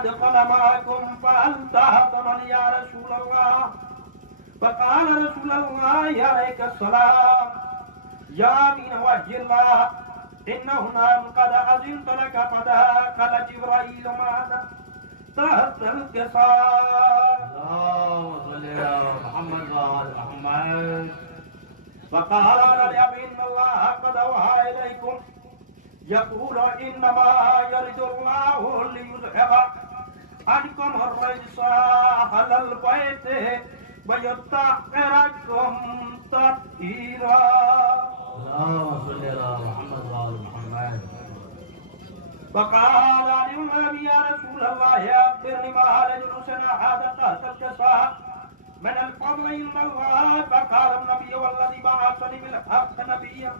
أدخل معكم فهل تهتمن يا رسول الله؟ فقال رسول الله عليك السلام يا دين وجه الله إن هنا قد أذنت لك فدخل جبرائيل ماذا تحت القصار. اللهم صل على محمد وعلى محمد. فقال النبي إن الله قد أوحى إليكم يقول إنما يرد الله ليذهب عنكم الرجس أهل البيت ويطهركم تطهيرا. اللهم صل على محمد وعلى محمد. فقال النبي يا رسول الله أخبرني ما هل جلوسنا هذا تحت الجساء من الفضل عند الله. فقال النبي والذي بعثني بالحق نبيا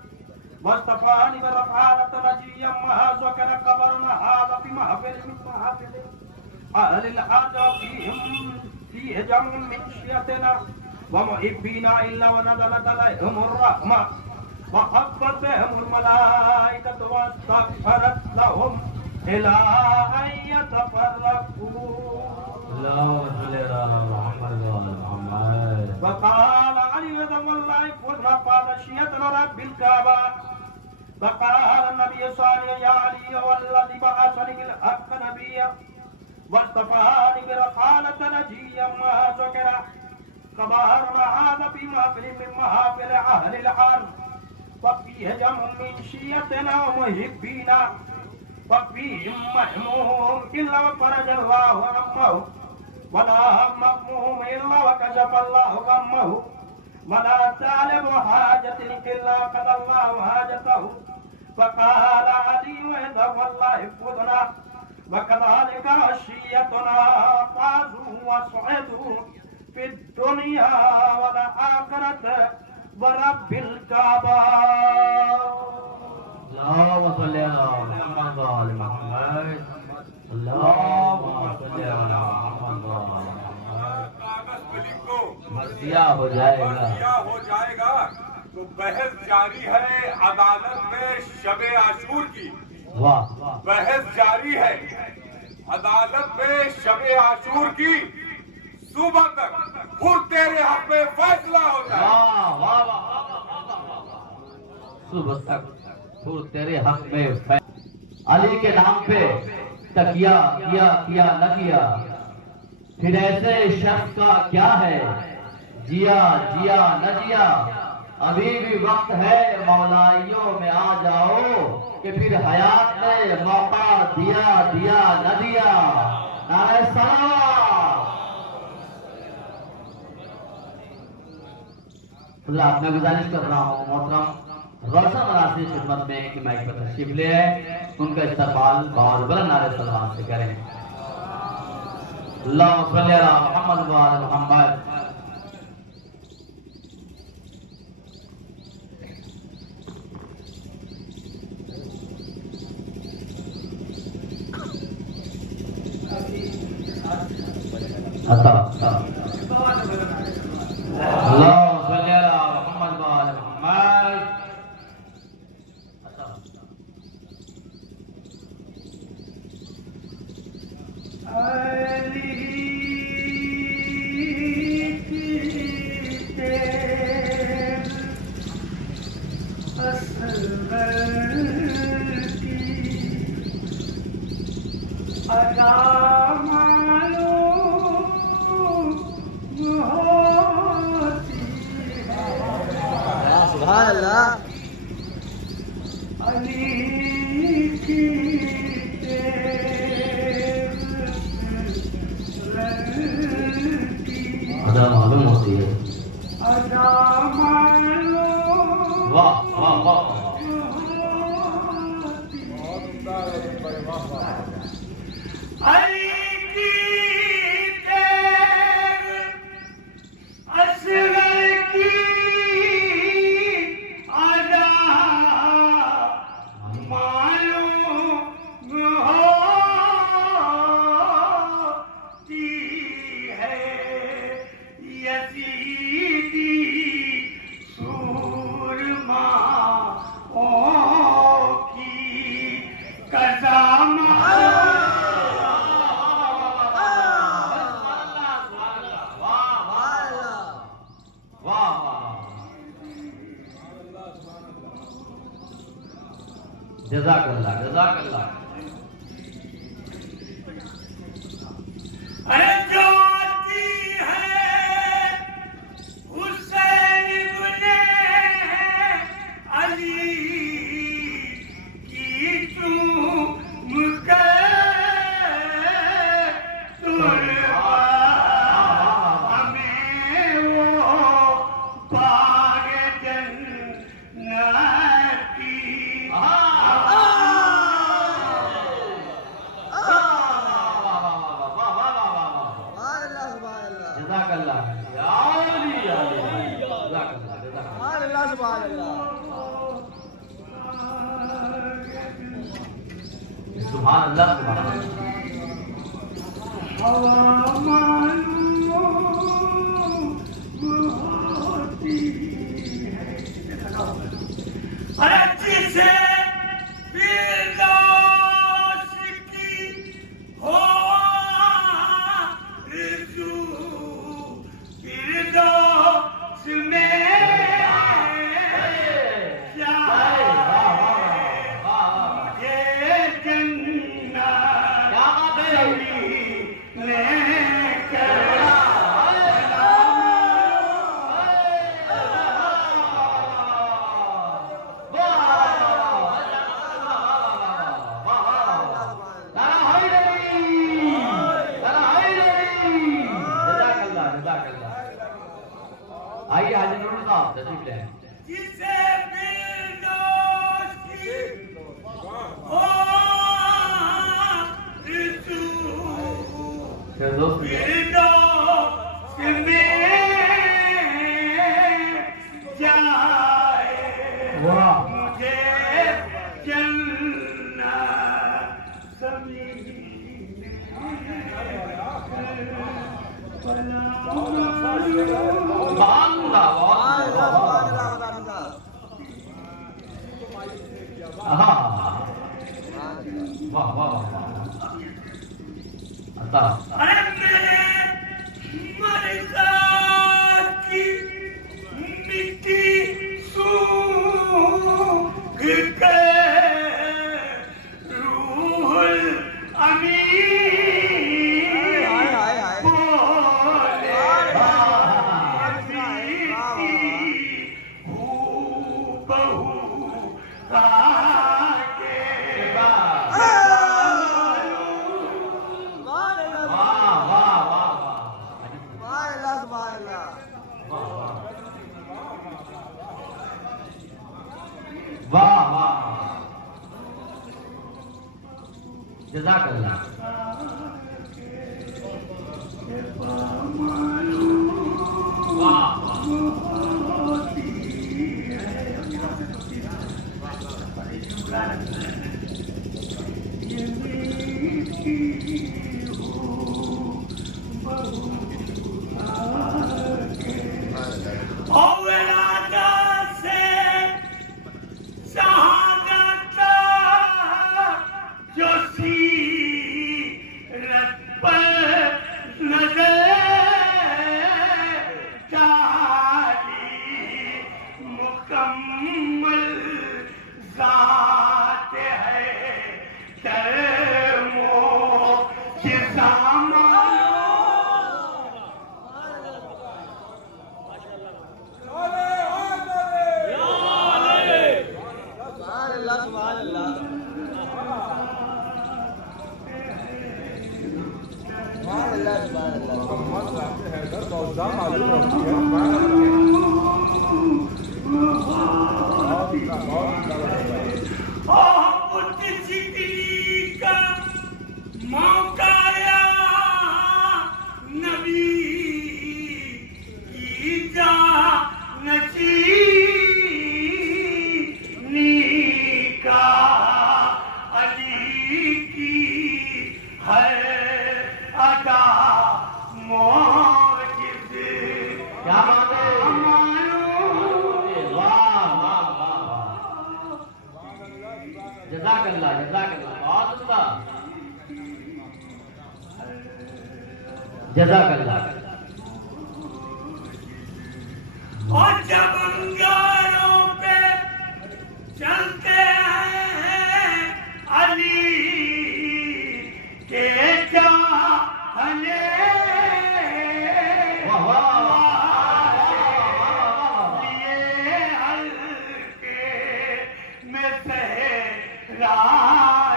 واصطفاني برفعة نجيا ما ذكر خبرنا هذا في محفل من محافل أهل الحاجة فيه جمع من شيعتنا ومحبينا إلا ونزلت عليهم الرحمة وحفت بهم الملائكة واستغفرت لهم إلى أن يتفرقوا. اللهم صل على محمد وعلى محمد. فقال علي رضي الله عنه قال شيعتنا رب الكعبة. فقال النبي صلى الله عليه يا علي والذي بعثني بالحق نبيا واصطفاني برسالة نجيا ما ذكر خبرنا هذا في محفل من محافل أهل الأرض وفيه جمع من شيعتنا ومحبينا وفيهم محموم إلا وفرج الله همه ولا مغموم إلا وكشف الله غمه ولا طالب حاجة إلا قضى الله حاجته. فقال علي وإذا والله فضنا وكذلك شيعتنا فازوا وسعدوا في الدنيا والآخرة ورب الكعبة. اللهم صل على محمد وعلى محمد. اللهم صل على محمد وعلى محمد. کاغذ پہ لکھو مرثیہ ہو جائے گا. مرثیہ ہو جائے گا. تو بحث جاری ہے عدالت میں شب عاشور کی. واہ بحث جاری ہے عدالت میں شب عاشور کی. صبح تک پھر تیرے حق میں فیصلہ ہو جائے. واہ واہ واہ. صبح تک پھر تیرے حق میں علی کے نام پہ تکیہ کیا نہ کیا. پھر ایسے شخص کا کیا ہے جیا نہ جیا. ابھی بھی وقت ہے مولائیوں میں آ جاؤ کہ پھر حیات نے موقع دیا نہ دیا. نعرہ سلام. اللہ میں گزارش کر رہا ہوں محترم روشن مناسب خدمت میں کہ مائک پر تشریف لے آئے ان کا استقبال بہت بلند نعرہ سلام سے کریں. اللہم صلی علی محمد وعلی محمد. اللہم صلی علی محمد وعلی محمد. سبحان اللہ. ادا معلوم ہوتی ہے. واہ واہ واہ. یزیدی جزاک اللہ جزاک اللہ ارے جو آتی ہے حسین ابن علی کی ہمیں وہ باغ جنت کی جزاک اللہ یا علی یا علی جزاک اللہ جزاک اللہ سبحان اللہ سبحان اللہ سبحان اللہ ہوا معلوم ہوتی ہے ارے جسے فردوس کی ہو آرزو فردوس میں آئیے حاجی نور صاحب تشریف لیں جسے فردوس کی ہو آرزو فردوس میں فردوس میں جائے واہ مجھے جنت زمین سبحان اللہ ہاں واہ واہ واہ اللہ ارے میرے مرزا کی مٹی سوکھ کے روح الامین بولے ہو بہو واہ واہ جزاک اللہ واہ جزاک اللہ جزاک اللہ بہت اچھا جزاک اللہ اور جب انگاروں پہ چلتے ہیں چاہنے لیے ہلکے میں صحرا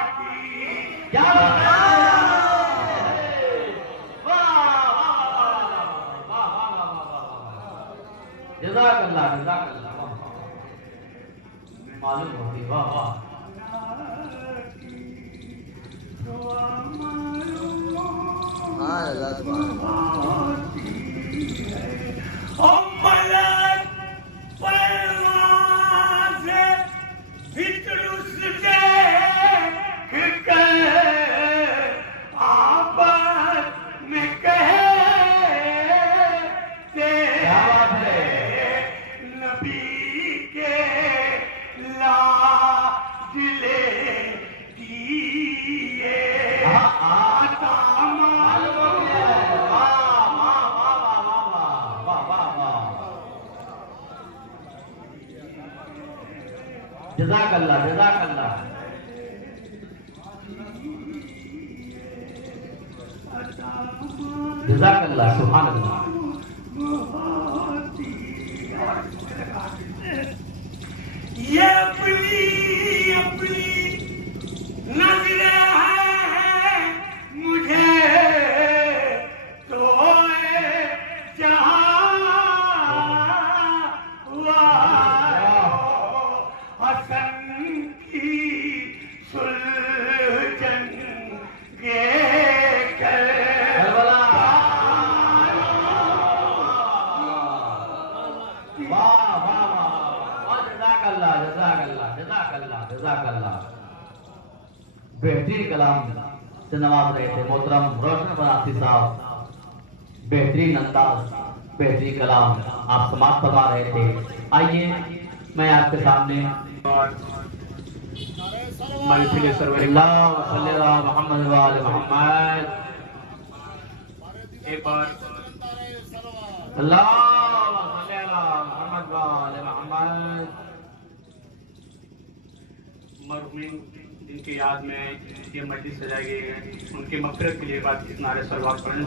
کی کیا جزاک اللہ جزاک اللہ معلوم ہوتی واہ واہ جزاک اللہ جزاک اللہ جزاک اللہ سبحان اللہ یہ اپنی اپنی نظریں ہیں مجھے تو جہاں حسن کی سلجن کے جزاک اللہ بہترین کلام سے نواز رہے تھے محترم روشن بناسی صاحب بہترین انداز بہترین کلام آپ سماعت فرما رہے تھے آئیے میں آپ کے سامنے محفل سرور اللہ صلی اللہ محمد وآل محمد ایک بار اللہ صلی اللہ محمد وآل محمد مرحومین جن کی یاد میں یہ مجلس سجائی گئی ہے ان کی مغفرت کے لیے بات اس نعرے صلوات پڑھنے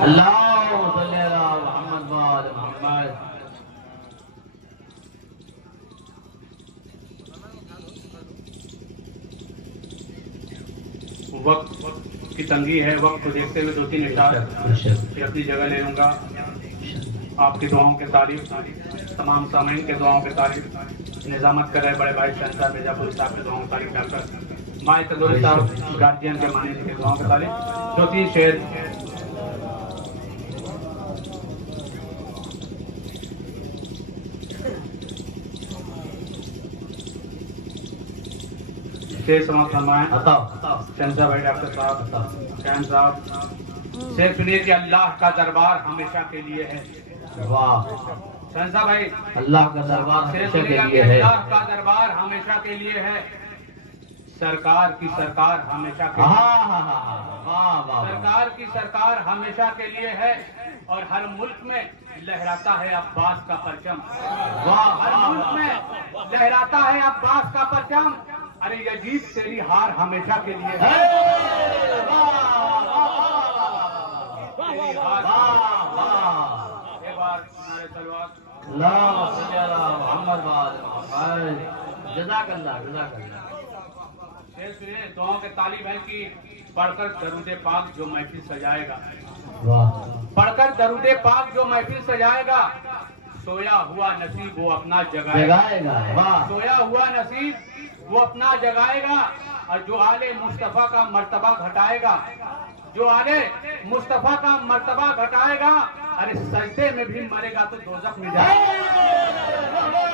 اللہ صلی اللہ محمد وآل محمد وقت کی تنگی ہے وقت کو دیکھتے ہوئے 2-3 اشعار اپنی جگہ لے لوں گا آپ کی دعاؤں کے تعریف تمام سامعین کے دعاؤں کے تعریف نظامت کر رہے بڑے بھائی شہنشاہ مرزا پور صاحب کے دعاؤں کی تعریف ڈاکٹر مائے تندوری صاحب گارجین کے معنی کے دعاؤں کی تعریف 2-3 شعر شعر سماعت فرمائیں شہنشاہ بھائی ڈاکٹر صاحب شہن صاحب شعر سنیے کہ اللہ کا دربار ہمیشہ کے لیے ہے واہ شہنشاہ بھائی اللہ کا دربار ہمیشہ کے لیے ہے اللہ کا دربار ہمیشہ کے لیے ہے سرکار کی سرکار ہمیشہ کے لیے سرکار کی سرکار ہمیشہ کے لیے ہے اور ہر ملک میں لہراتا ہے عباس کا پرچم ہر ملک میں لہراتا ہے عباس کا پرچم ارے یزید تیری ہار ہمیشہ کے لیے ہے جزاک اللہ جزاک اللہ دعاؤں کے طالب ہیں کہ پڑھ کر درود پاک جو محفل سجائے گا پڑھ کر درود پاک جو محفل سجائے گا سویا ہوا نصیب وہ اپنا جگائے گا سویا ہوا نصیب وہ اپنا جگائے گا اور جو آل مصطفیٰ کا مرتبہ گھٹائے گا جو آل مصطفیٰ کا مرتبہ گھٹائے گا ارے سجدے میں بھی مرے گا تو دوزخ میں جائے گا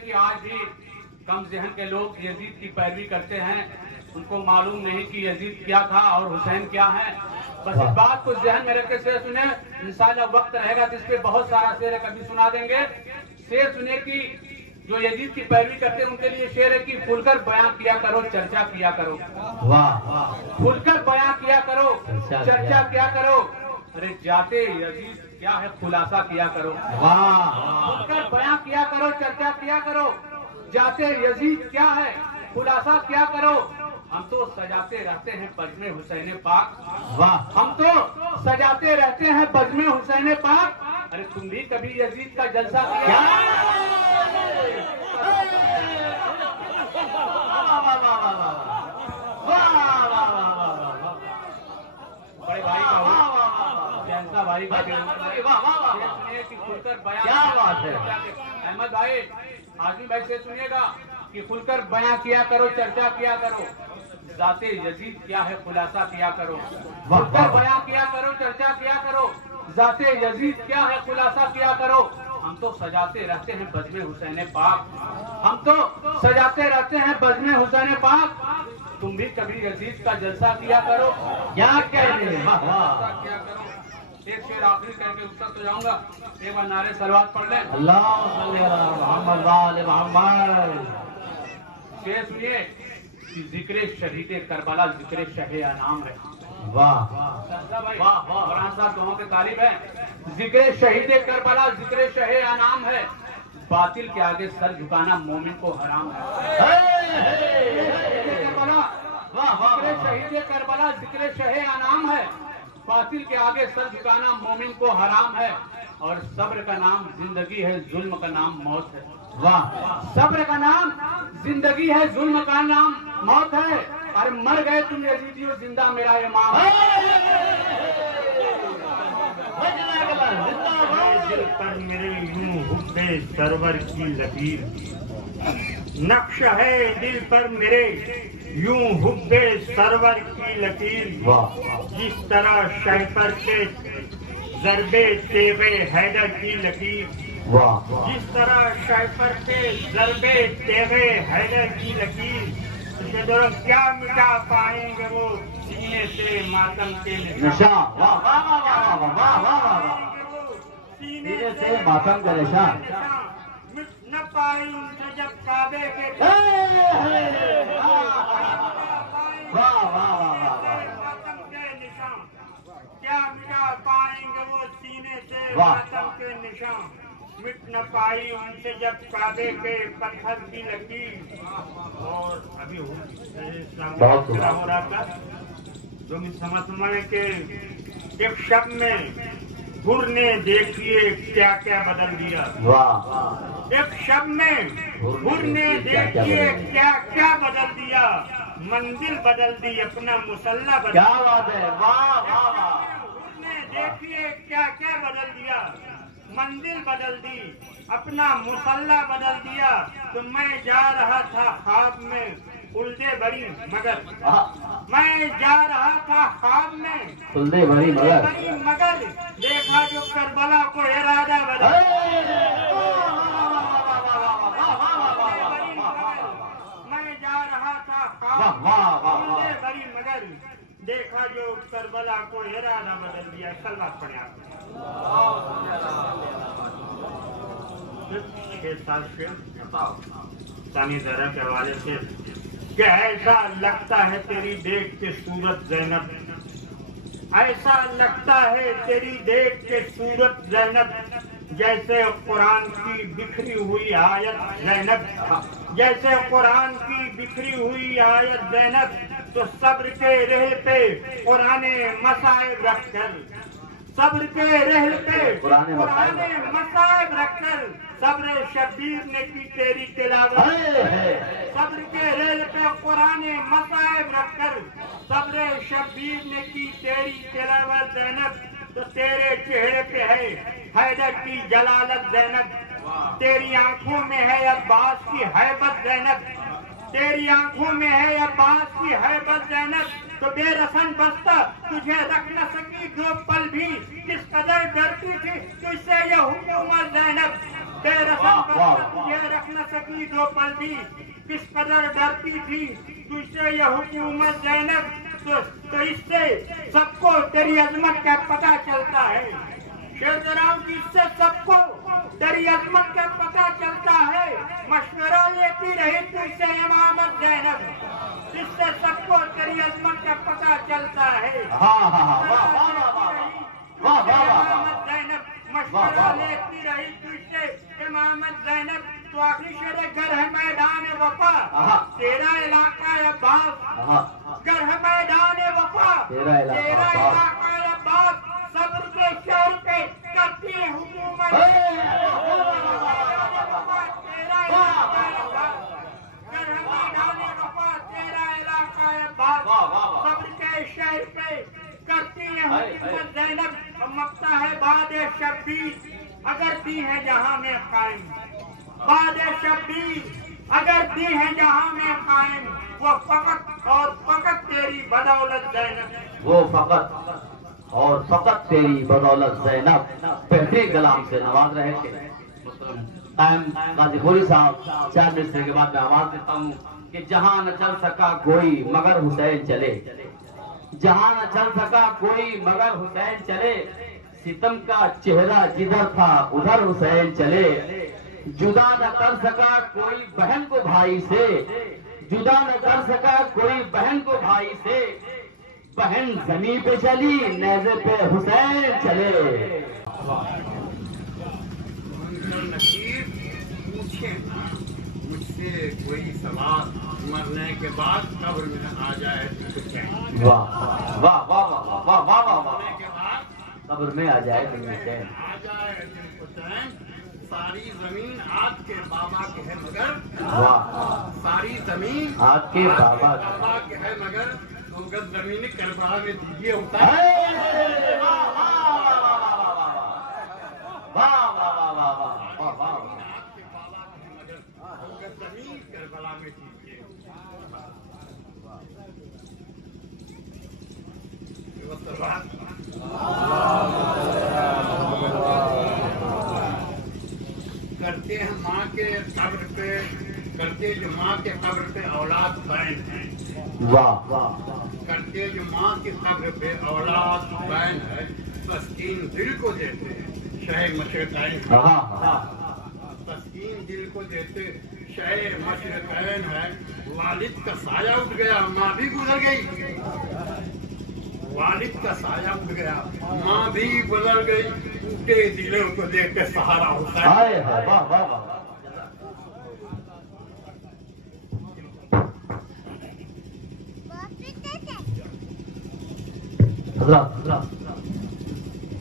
کہ آج بھی کم ذہن کے لوگ یزید کی پیروی کرتے ہیں ان کو معلوم نہیں کہ یزید کیا تھا اور حسین کیا ہے بس اس بات کو ذہن میں رکھ کے شعر سنیں انشاءاللہ وقت رہے گا جس پہ بہت سارا شعر کبھی سنا دیں گے شعر سنیں کہ جو یزید کی پیروی کرتے ہیں ان کے لیے شعر ہے کہ کھل کر بیان کیا کرو چرچا کیا کرو واہ کھل کر بیان کیا کرو، چرچا کیا کرو. ارے جاتے یزید کیا ہے خلاصہ کیا کرو. کھل کر بیان کیا کرو، چرچا کیا کرو. جاتے یزید کیا ہے خلاصہ کیا کرو. ہم تو سجاتے رہتے ہیں بزم حسین پاک. ہم تو سجاتے رہتے ہیں بزم حسین پاک. ارے تم بھی کبھی یزید کا جلسہ کیا؟ بڑے بھائی کا جیسا بھائی کا کھل کر بیان. کیا بات ہے احمد بھائی، آزمی بھائی سے سنیے گا کہ کھل کر بیان کیا کرو، چرچا کیا کرو. ذات یزید کیا ہے خلاصہ کیا کرو. کھل کر بیان کیا کرو، چرچا کیا کرو. ذات یزید کیا ہے خلاصہ کیا کرو. ہم تو سجاتے رہتے ہیں بزم حسین پاک. ہم تو سجاتے رہتے ہیں بزم حسین پاک. تم بھی کبھی یزید کا جلسہ کیا کرو. کیا کہہ کرو. ایک شعر آخری کہہ کے اتر تو جاؤں گا. ایک بار نعرے صلوات پڑھ لیں. اللہم صلی علی محمد و آل محمد. شعر سنیے کہ ذکر شہید کربلا ذکر شہ انعام ہے. واہ بھائی قرآن صاحب دونوں کے طالب ہیں. ذکر شہید کربلا ذکر شہ انعام ہے. باطل کے آگے سر جھکانا مومن کو حرام ہے. ذکر شہید کربلا ذکر شہ انعام ہے. باطل کے آگے سر جھکانا مومن کو حرام ہے. اور صبر کا نام زندگی ہے، ظلم کا نام موت ہے. واہ صبر کا نام زندگی ہے، ظلم کا نام موت ہے. اور مر گئے تم یزیدیو، زندہ میرا امام ہے. دل پر میرے یوں حب سرور کی لکیر، نقش ہے دل پر میرے یوں حب سرور کی لکیر. جس طرح شیفر کے ضرب تیغ حیدر کی لکیر. جس طرح شیفر کے ضرب تیغ حیدر کی لکیر. اسے دوران کیا مٹا پائیں گے وہ سینے سے ماتم کے نشان. سینے سے ماتم کا نشان مٹ نہ پائیں گے جب کعبے کے ماتم کے نشان. کیا مٹا پائیں گے وہ سینے سے ماتم کے نشان. مٹ نہ پائی ان سے جب کعبے کے پتھر کی لکیر. اور ابھی ہو رہا تھا جو میں سمجھتا ہے کہ ایک شب میں گر نے دیکھیے کیا کیا بدل دیا. ایک شب میں گر نے دیکھیے کیا کیا بدل دیا. منزل بدل دی، اپنا مسلح بدل. کیا بات ہے. واہ واہ واہ. گر نے دیکھیے کیا کیا بدل دیا. منزل بدل دی، اپنا مسلح بدل دیا. تو میں جا رہا تھا خواب میں الجھے بڑی مگر. میں جا رہا تھا خواب میں الجھے بڑی مگر. دیکھا جو کربلا کو ارادہ بدل. میں جا رہا تھا خواب میں الجھے بڑی مگر. دیکھا جو کربلا کو ارادہ بدل دیا. سلوات پڑھیں آپ. 6-7 ثانی ذرا کے حوالے سے کہ ایسا لگتا ہے تیری دیکھ کے صورت زینب. ایسا لگتا ہے تیری دیکھ کے صورت زینب. جیسے قرآن کی بکھری ہوئی آیت زینب. جیسے قرآن کی بکھری ہوئی آیت زینب. تو صبر کے رہ پہ قرآن مصائب رکھ کر. صبر کے رہ پہ قرآن مصائب رکھ کر. صبر شبیر نے کی تیری تلاوت. صبر کے ریل پہ قرآن مصائب رکھ کر. صبر شبیر نے کی تیری تلاوت زینب. تو تیرے چہرے پہ ہے حیدر کی جلالت زینب. تیری آنکھوں میں ہے عباس کی ہیبت زینب. تیری آنکھوں میں ہے عباس کی ہیبت زینب. تو بے رسن بستہ تجھے رکھ نہ سکی دو پل بھی. کس قدر ڈرتی تھی تجھ سے یہ حکومت زینب. بے رسن بستہ تجھے رکھ نہ سکی دو پل بھی. کس قدر ڈرتی تھی تجھ سے یہ حکومت زینب. تو اس سے سب کو تیری عظمت کا پتہ چلتا ہے. شیرام کی اس سے سب کو تیری عظمت کا پتہ چلتا ہے. مشورہ لیتی رہی تجھ سے امامت زینب. اس سے سب کو تیری عظمت کا پتہ چلتا ہے ہاں ہاں ہاں واہ واہ واہ واہ واہ واہ امامت زینب مشورہ لیتی رہی تجھ سے امامت زینب تو آخری شعر گھر ہے میدان وفا تیرا علاقہ عباس گھر ہے میدان وفا تیرا علاقہ عباس صبر کے شہر پہ کرتی ہے حکومت تیرا علاقہ عباس گھر ہے میدان وفا تیرا علاقہ عباس صبر کے شہر پہ کرتی ہے حکومت زینب مکتا ہے باد شبیر اگر دی ہے جہاں میں قائم باد شبیر اگر دی ہے جہاں میں قائم وہ فقط اور فقط تیری بدولت زینب وہ فقط اور فقط تیری بدولت زینب پہلے کلام سے نواز رہے تھے قائم غازی خوری صاحب 4 منٹ کے بعد میں آواز دیتا ہوں کہ جہاں نہ چل سکا کوئی مگر حسین چلے جہاں نہ چل سکا کوئی مگر حسین چلے ستم کا چہرہ جدھر تھا ادھر حسین چلے جدا نہ کر سکا کوئی بہن کو بھائی سے جدا نہ کر سکا کوئی بہن کو بھائی سے بہن زمین پہ چلی نیزے پہ حسین چلے نصیر پوچھے مجھ سے کوئی سوال مرنے کے بعد قبر میں آ جائے واہ واہ واہ واہ واہ واہ واہ مرنے کے بعد قبر میں آ جائے دل حسین آ جائے حسین ساری زمین آپ کے بابا کی ہے مگر واہ ساری زمین آپ کے بابا کی ہے مگر مگر زمین کربلا میں دیجیے ہوتا ہے آپ کے بابا کی ہے مگر زمین کربلا میں دیجیے کرتے ہیں ماں کے قبر پہ کرتے جو ماں کے قبر پہ اولاد بین ہے واہ واہ کرتے جو ماں کی قبر پہ اولاد بین ہے تسکین دل کو دیتے شہ مشرقین تسکین دل کو دیتے شہ مشرقین ہے والد کا سایہ اٹھ گیا ماں بھی گزر گئی والد کا سایہ اٹھ گیا ماں بھی گزر گئی ٹوٹے دلوں کو دیکھ کے سہارا ہوتا ہے واہ واہ واہ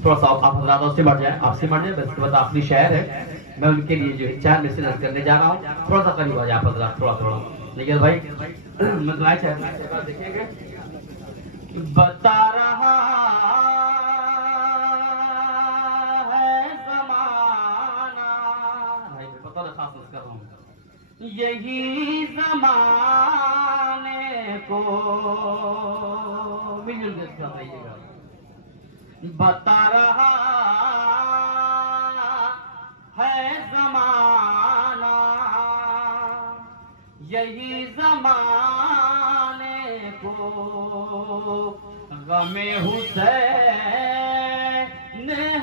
تھوڑا سا آپ حضرات سے بڑھ جائیں آپ سے بڑھ جائیں بس کے بعد آخری شہر ہے میں ان کے لیے جو 4 میں سے نظر کرنے جا رہا ہوں تھوڑا سا قریب ہو جائے آپ حضرات تھوڑا تھوڑا لیکن بھائی میں دعائیں چاہتا دیکھیں گے بتا رہا ہے زمانہ بھائی پتہ نہیں خاص کر رہا ہوں یہی زمانے کو مل جل کے بتائیے گا بتا رہا ہے زمانہ یہی زمانے کو غم حسین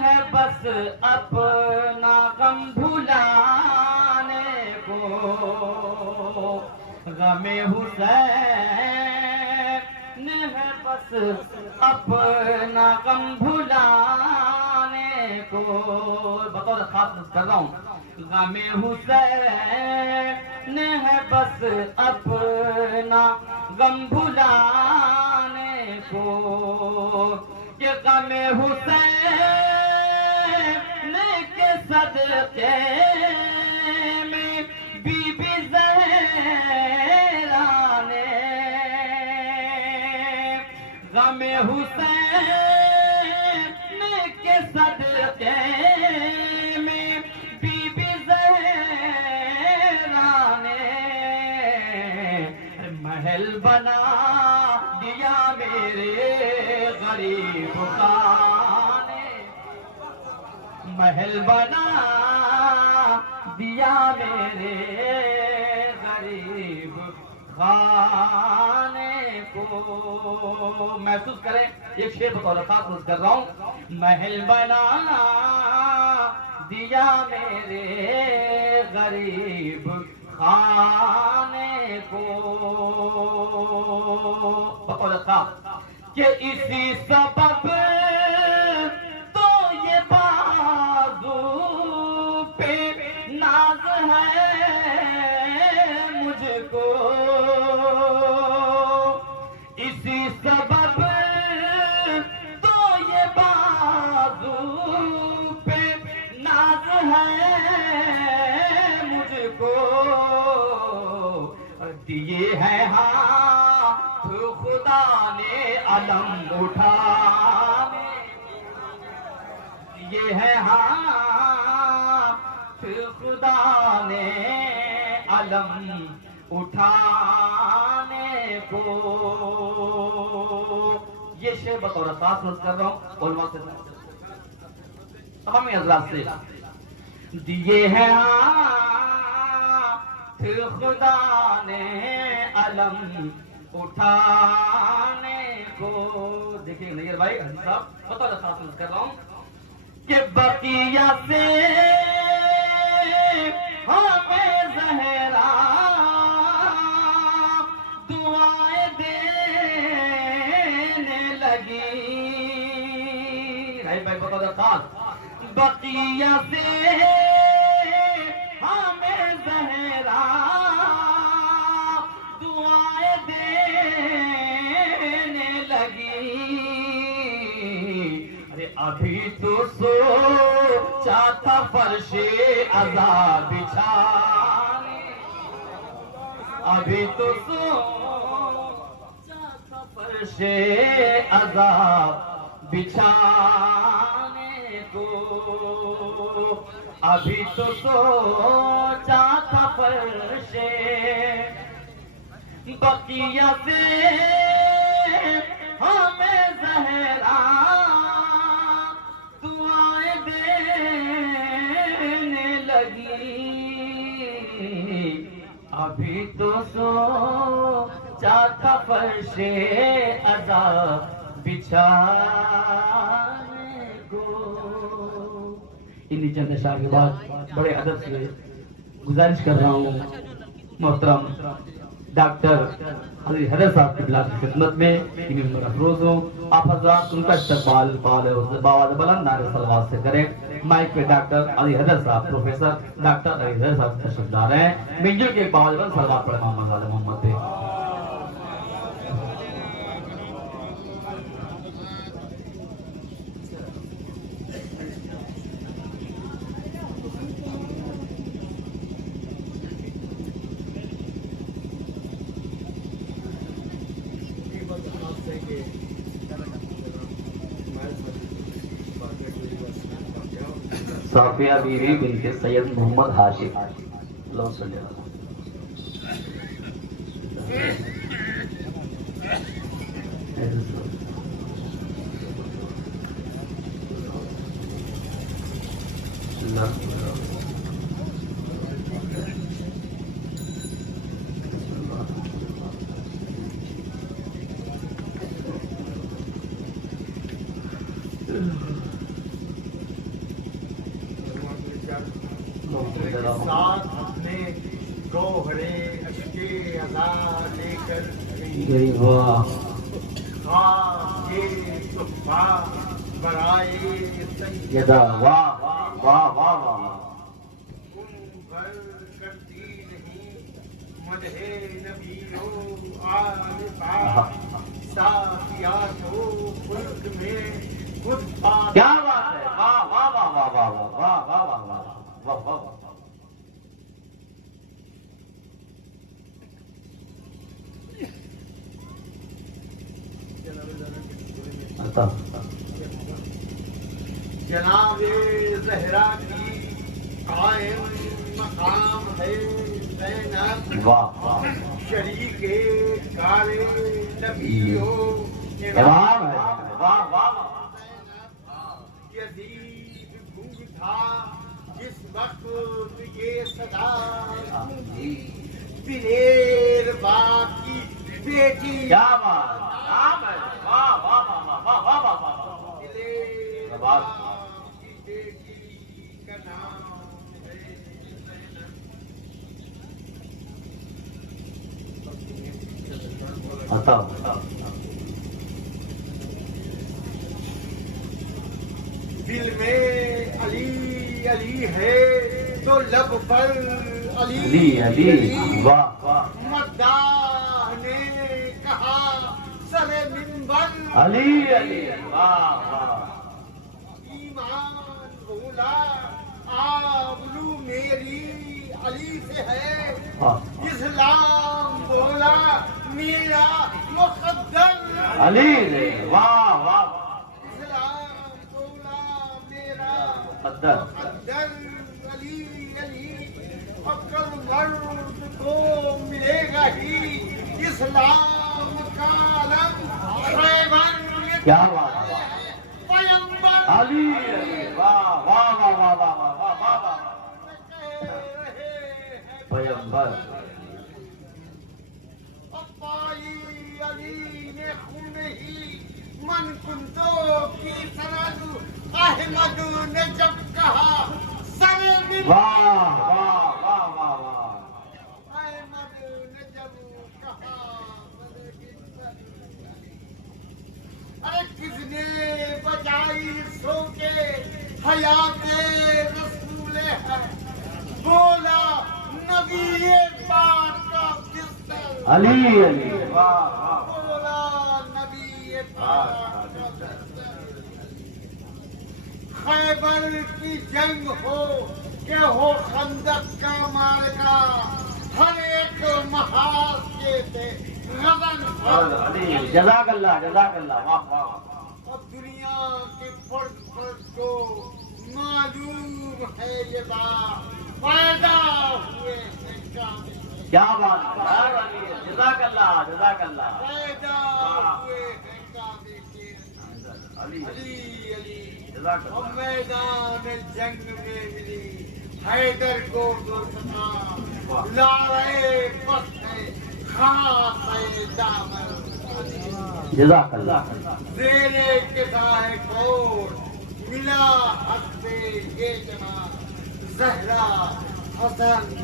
ہے بس اپنا غم بھلانے کو غم حسین ہے بس اپنا غم بھلانے کو بطور خاص کر رہا ہوں غم حسین ہے بس اپنا غم بھلانے کو کہ غم حسین کے صدقے میں بی بی زہرا نے غم حسین کے صدقے میں بی بی زہرا نے محل بنا دیا میرے غریب خانے محل بنا دیا میرے غریب خانے کو محسوس کریں ایک شعر بطور خاص کر رہا ہوں محل بنا دیا میرے غریب خانے کو بطور خاص کہ اسی سبب تو یہ بازو پہ ناز ہے مجھ کو، اسی سبب تو یہ بازو پہ ناز ہے مجھ کو، دیے ہیں ہاتھ خدا نے علم اٹھانے، یہ ہے ہاتھ خدا نے علم اٹھانے کو. یہ شعر بطور اساس نوٹ کر رہا ہوں علماء سے تمام حضرات سے. دیے ہیں خدا نے علم اٹھانے کو. دیکھیے نیر بھائی حضرت صاحب بطور اساس نوٹ کر رہا ہوں کہ بقیہ سے ہمیں زہرا دعائیں دینے لگی. بھائی بطور اساس بقیہ سے ہمیں زہرا دعائیں دینے لگی. ارے ابھی تو سوچا تھا فرش عذاب بچھانے، ابھی تو سوچا تھا فرش عذاب بچھانے کو، ابھی تو سوچا تھا فرش بقیہ سے ہمیں زہرا دعائیں دینے لگی. ابھی تو سوچا تھا فرش عذاب بچھانے کو. انہی چند اشعار کے بعد بڑے ادب سے گزارش کر رہا ہوں محترم ڈاکٹر علی حیدر صاحب کی بلاس کی خدمت میں ممبر افروز ہوں. آپ حضرات ان کا استقبال باواز بلند نعرہ صلوات سے کریں. مائک پہ ڈاکٹر علی حیدر صاحب پروفیسر ڈاکٹر علی حیدر صاحب تشریف لا رہے ہیں. مل کے باواز بلند صلوات پڑھیں محمد والے محمد پہ. صافیہ بیوی بنت سید محمد ہاشم. اللہ صلی اللہ ساتھ اپنے گوہرے اشکے عزا لے کر گئی. واہ خواہ یہ تحفہ برائے یدا. واہ واہ واہ واہ. تم بھر کرتی نہیں مدح نبیوں آل پاک صافیات و خلق میں خود پاک. کیا بات ہے. واہ واہ واہ واہ واہ واہ واہ واہ واہ واہ واہ واہ واہ. جناب زہرا کی قائم مقام ہے زینب. واہ واہ. شریک کار نبی ہو امام ہے. واہ واہ. یزید گنگ تھا جس وقت یہ صدا دلیر باپ کی بیٹی. کیا بات. نام ہے. واہ واہ واہ واہ واہ واہ واہ. دلیر باپ کی بیٹی کا نام ہے عطا. دل میں علی علی ہے تو لب پر علی علی علی واہ واہ مداح نے کہا سر منبر علی علی واہ واہ ایمان بولا آبرو میری علی سے ہے اسلام بولا میرا مقدر علی نے واہ واہ اسلام بولا میرا مقدر مقدر علی علی اکل مرد کو ملے گا ہی اسلام کا علم خیبر میں کیا بات ہے پیغمبر علی علی واہ واہ واہ واہ واہ واہ واہ واہ واہ پیغمبر پائی علی نے خون ہی من کنتو کی سند احمد نے جب کہا سر واہ واہ واہ واہ واہ احمد نے جب کہا ارے کس نے بجائی سو کے حیات رسول ہے بولا نبی پاک کا بستر علی علی واہ واہ بولا نبی پاک کا بستر خیبر کی جنگ ہو کہ ہو خندق کا مارکا ہر ایک محاذ کے تھے غزن علی جزاک اللہ واہ واہ اب دنیا کے فرد فرد کو معلوم ہے یہ بات پیدا ہوئے ہیں کامل کیا بات ہے علی جزاک اللہ پیدا ہوئے ہیں کامل کے علی علی علی جزاک اور اللہ میدان جنگ میں ملی حیدر کو دو سنا لارے پس ہے خاص ہے دامن جزاک اللہ زیرے کے سائے کور ملا حق سے یہ جماعت زہرا حسن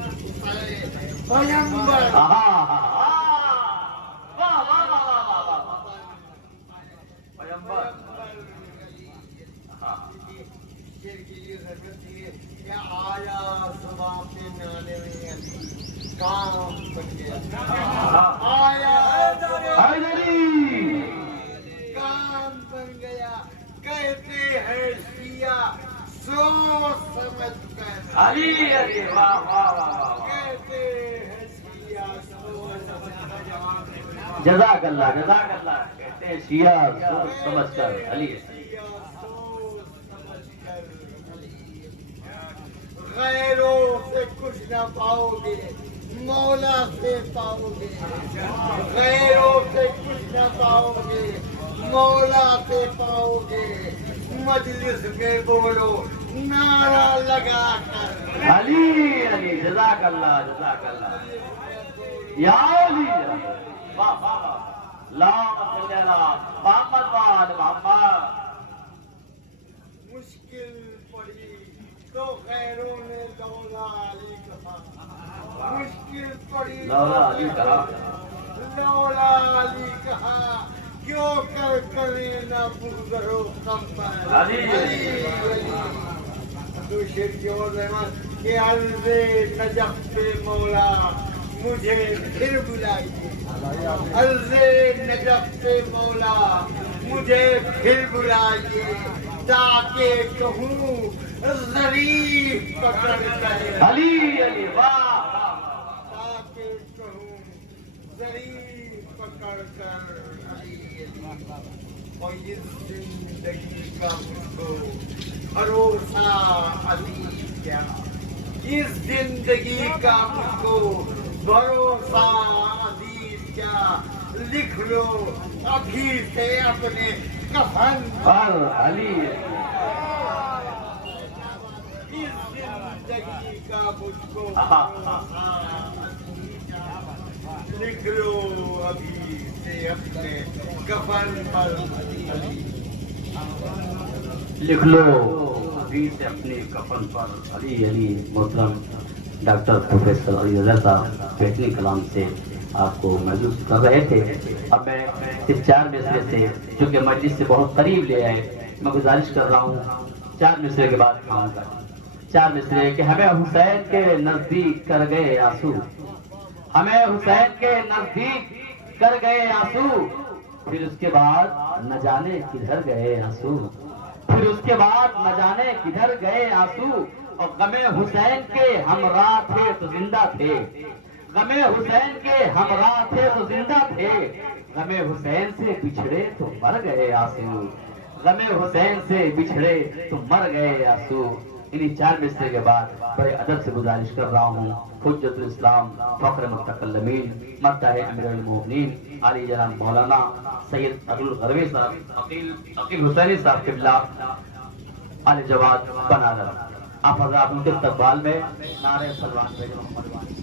حسین پیغمبر پیغمبر شیر کی یہ ضرورت ہے کہ آیا زبان پہ نانے میں علی کام بن گیا آیا کام بن گیا کہتے ہیں شیعہ سوچ سمجھ کر علی علی واہ واہ واہ کہتے ہیں شیعہ سوچ سمجھ کر جزاک اللہ کہتے ہیں شیعہ سوچ سمجھ کر علی شیعہ سوچ سمجھ کر غیروں سے کچھ نہ پاؤ گے مولا سے پاؤ گے غیروں سے کچھ نہ پاؤ گے مولا سے پاؤ گے مجلس میں بولو نعرہ لگا کر علی علی جزاک اللہ یا علی واہ واہ اللہم صلی علی محمد وآل محمد مشکل پڑی تو غیروں نے لولا علی کہا مشکل پڑی لولا علی کہا لولا علی کہا کیوں کر کرے نہ بزرو کم پر علی تو شیر کی اور رحمت کہ عرض نجف پہ مولا مجھے پھر بلائیے عرض نجف پہ مولا مجھے پھر بلائیے تاکہ کہوں ظریف پکڑ کر علی علی واہ تاکہ کہوں ظریف پکڑ کر علی اور اس زندگی کا مجھ کو بھروسہ عزیز کیا اس زندگی کا مجھ کو بھروسہ عزیز کیا لکھ لو ابھی سے اپنے کفن پر علی اس زندگی کا مجھ کو لکھ لو ابھی سے اپنے کفن پر لکھ لو ابھی سے اپنے کفن پر علی علی محترم ڈاکٹر پروفیسر علی رضا صاحب بہترین کلام سے آپ کو محسوس کر رہے تھے. اب میں اس 4 مصرے سے جو کہ مجلس سے بہت قریب لے آئے میں گزارش کر رہا ہوں 4 مصرے کے بعد کھاؤں گا. 4 مصرے کہ ہمیں حسین کے نزدیک کر گئے آنسو، ہمیں حسین کے نزدیک کر گئے آنسو، پھر اس کے بعد نہ جانے کدھر گئے آنسو، پھر اس کے بعد نہ جانے کدھر گئے آنسو. اور غم حسین کے ہمراہ تھے تو زندہ تھے، غم حسین کے ہمراہ تھے تو زندہ تھے، غم حسین سے بچھڑے تو مر گئے آنسو، غم حسین سے بچھڑے تو مر گئے آنسو. انہی 4 مصرے کے بعد بڑے ادب سے گزارش کر رہا ہوں حجت الاسلام فخر متکلمین مدح امیر المومنین علی جناب مولانا سید عبد الغروی صاحب عقیل حسینی صاحب قبلہ علی جواد بنارس. آپ حضرات ان کے استقبال میں نعرہ سلوان بھیجو محمد وانی.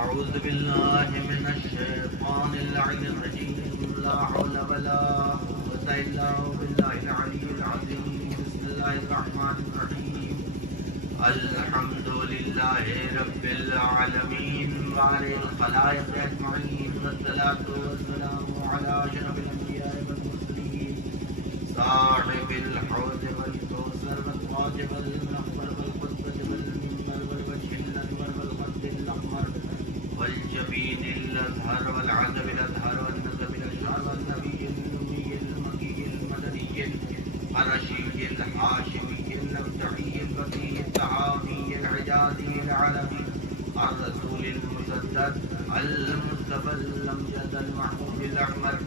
أعوذ بالله من الشيطان اللعين الرجيم لا حول ولا قوة إلا بالله العلي العظيم بسم الله الرحمن الرحيم الحمد لله رب العالمين وعلى الخلائق أجمعين والصلاة والسلام على أشرف الأنبياء والمرسلين صاحب الحوض والكوثر والتاج والمنبر والقطب والمنبر والوجه الأنور والخد الأحمر والجبين الأزهر والعذب الأزهر والنسب الأشعر والنبي الأمي المكي المدني القرشي الحاشمي الأبدعي البكي الطعامي الحجازي العلمي الرسول المسدد المصطفى الأمجد المحمود الأحمد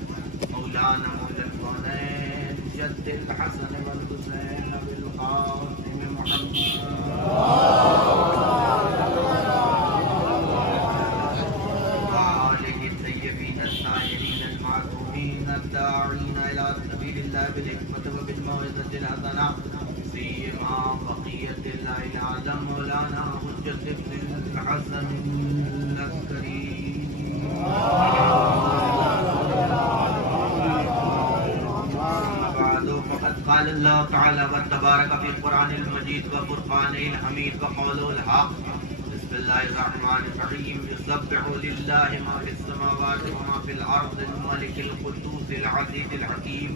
مولانا مولى الكونين جد الحسن والحسين بالقاسم محمد الداعين إلى سبيل الله بالحكمة وبالموعظة الحسنة سيما بقية الله الأعظم مولانا حجة بن الحسن العسكري. بعد فقد قال الله تعالى وتبارك في القرآن المجيد وفرقانه الحميد وقوله الحق. بسم الله الرحمن الرحيم يسبح لله ما في السماوات وما في الأرض الملك القدوس العزيز الحكيم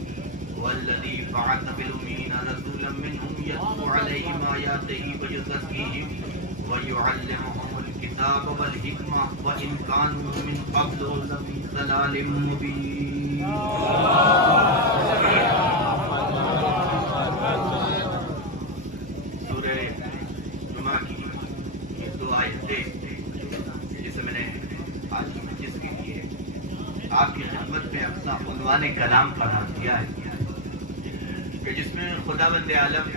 والذي بعث بالأمين رسولا منهم يتلو عليهم آياته ويزكيهم ويعلمهم الكتاب والحكمة وإن كانوا من قبل لفي ضلال مبين. جسے میں نے آج کی مجلس کے لیے آپ کی خدمت میں اپنا عنوان کلام پڑھا دیا ہے کہ جس میں خداوند عالم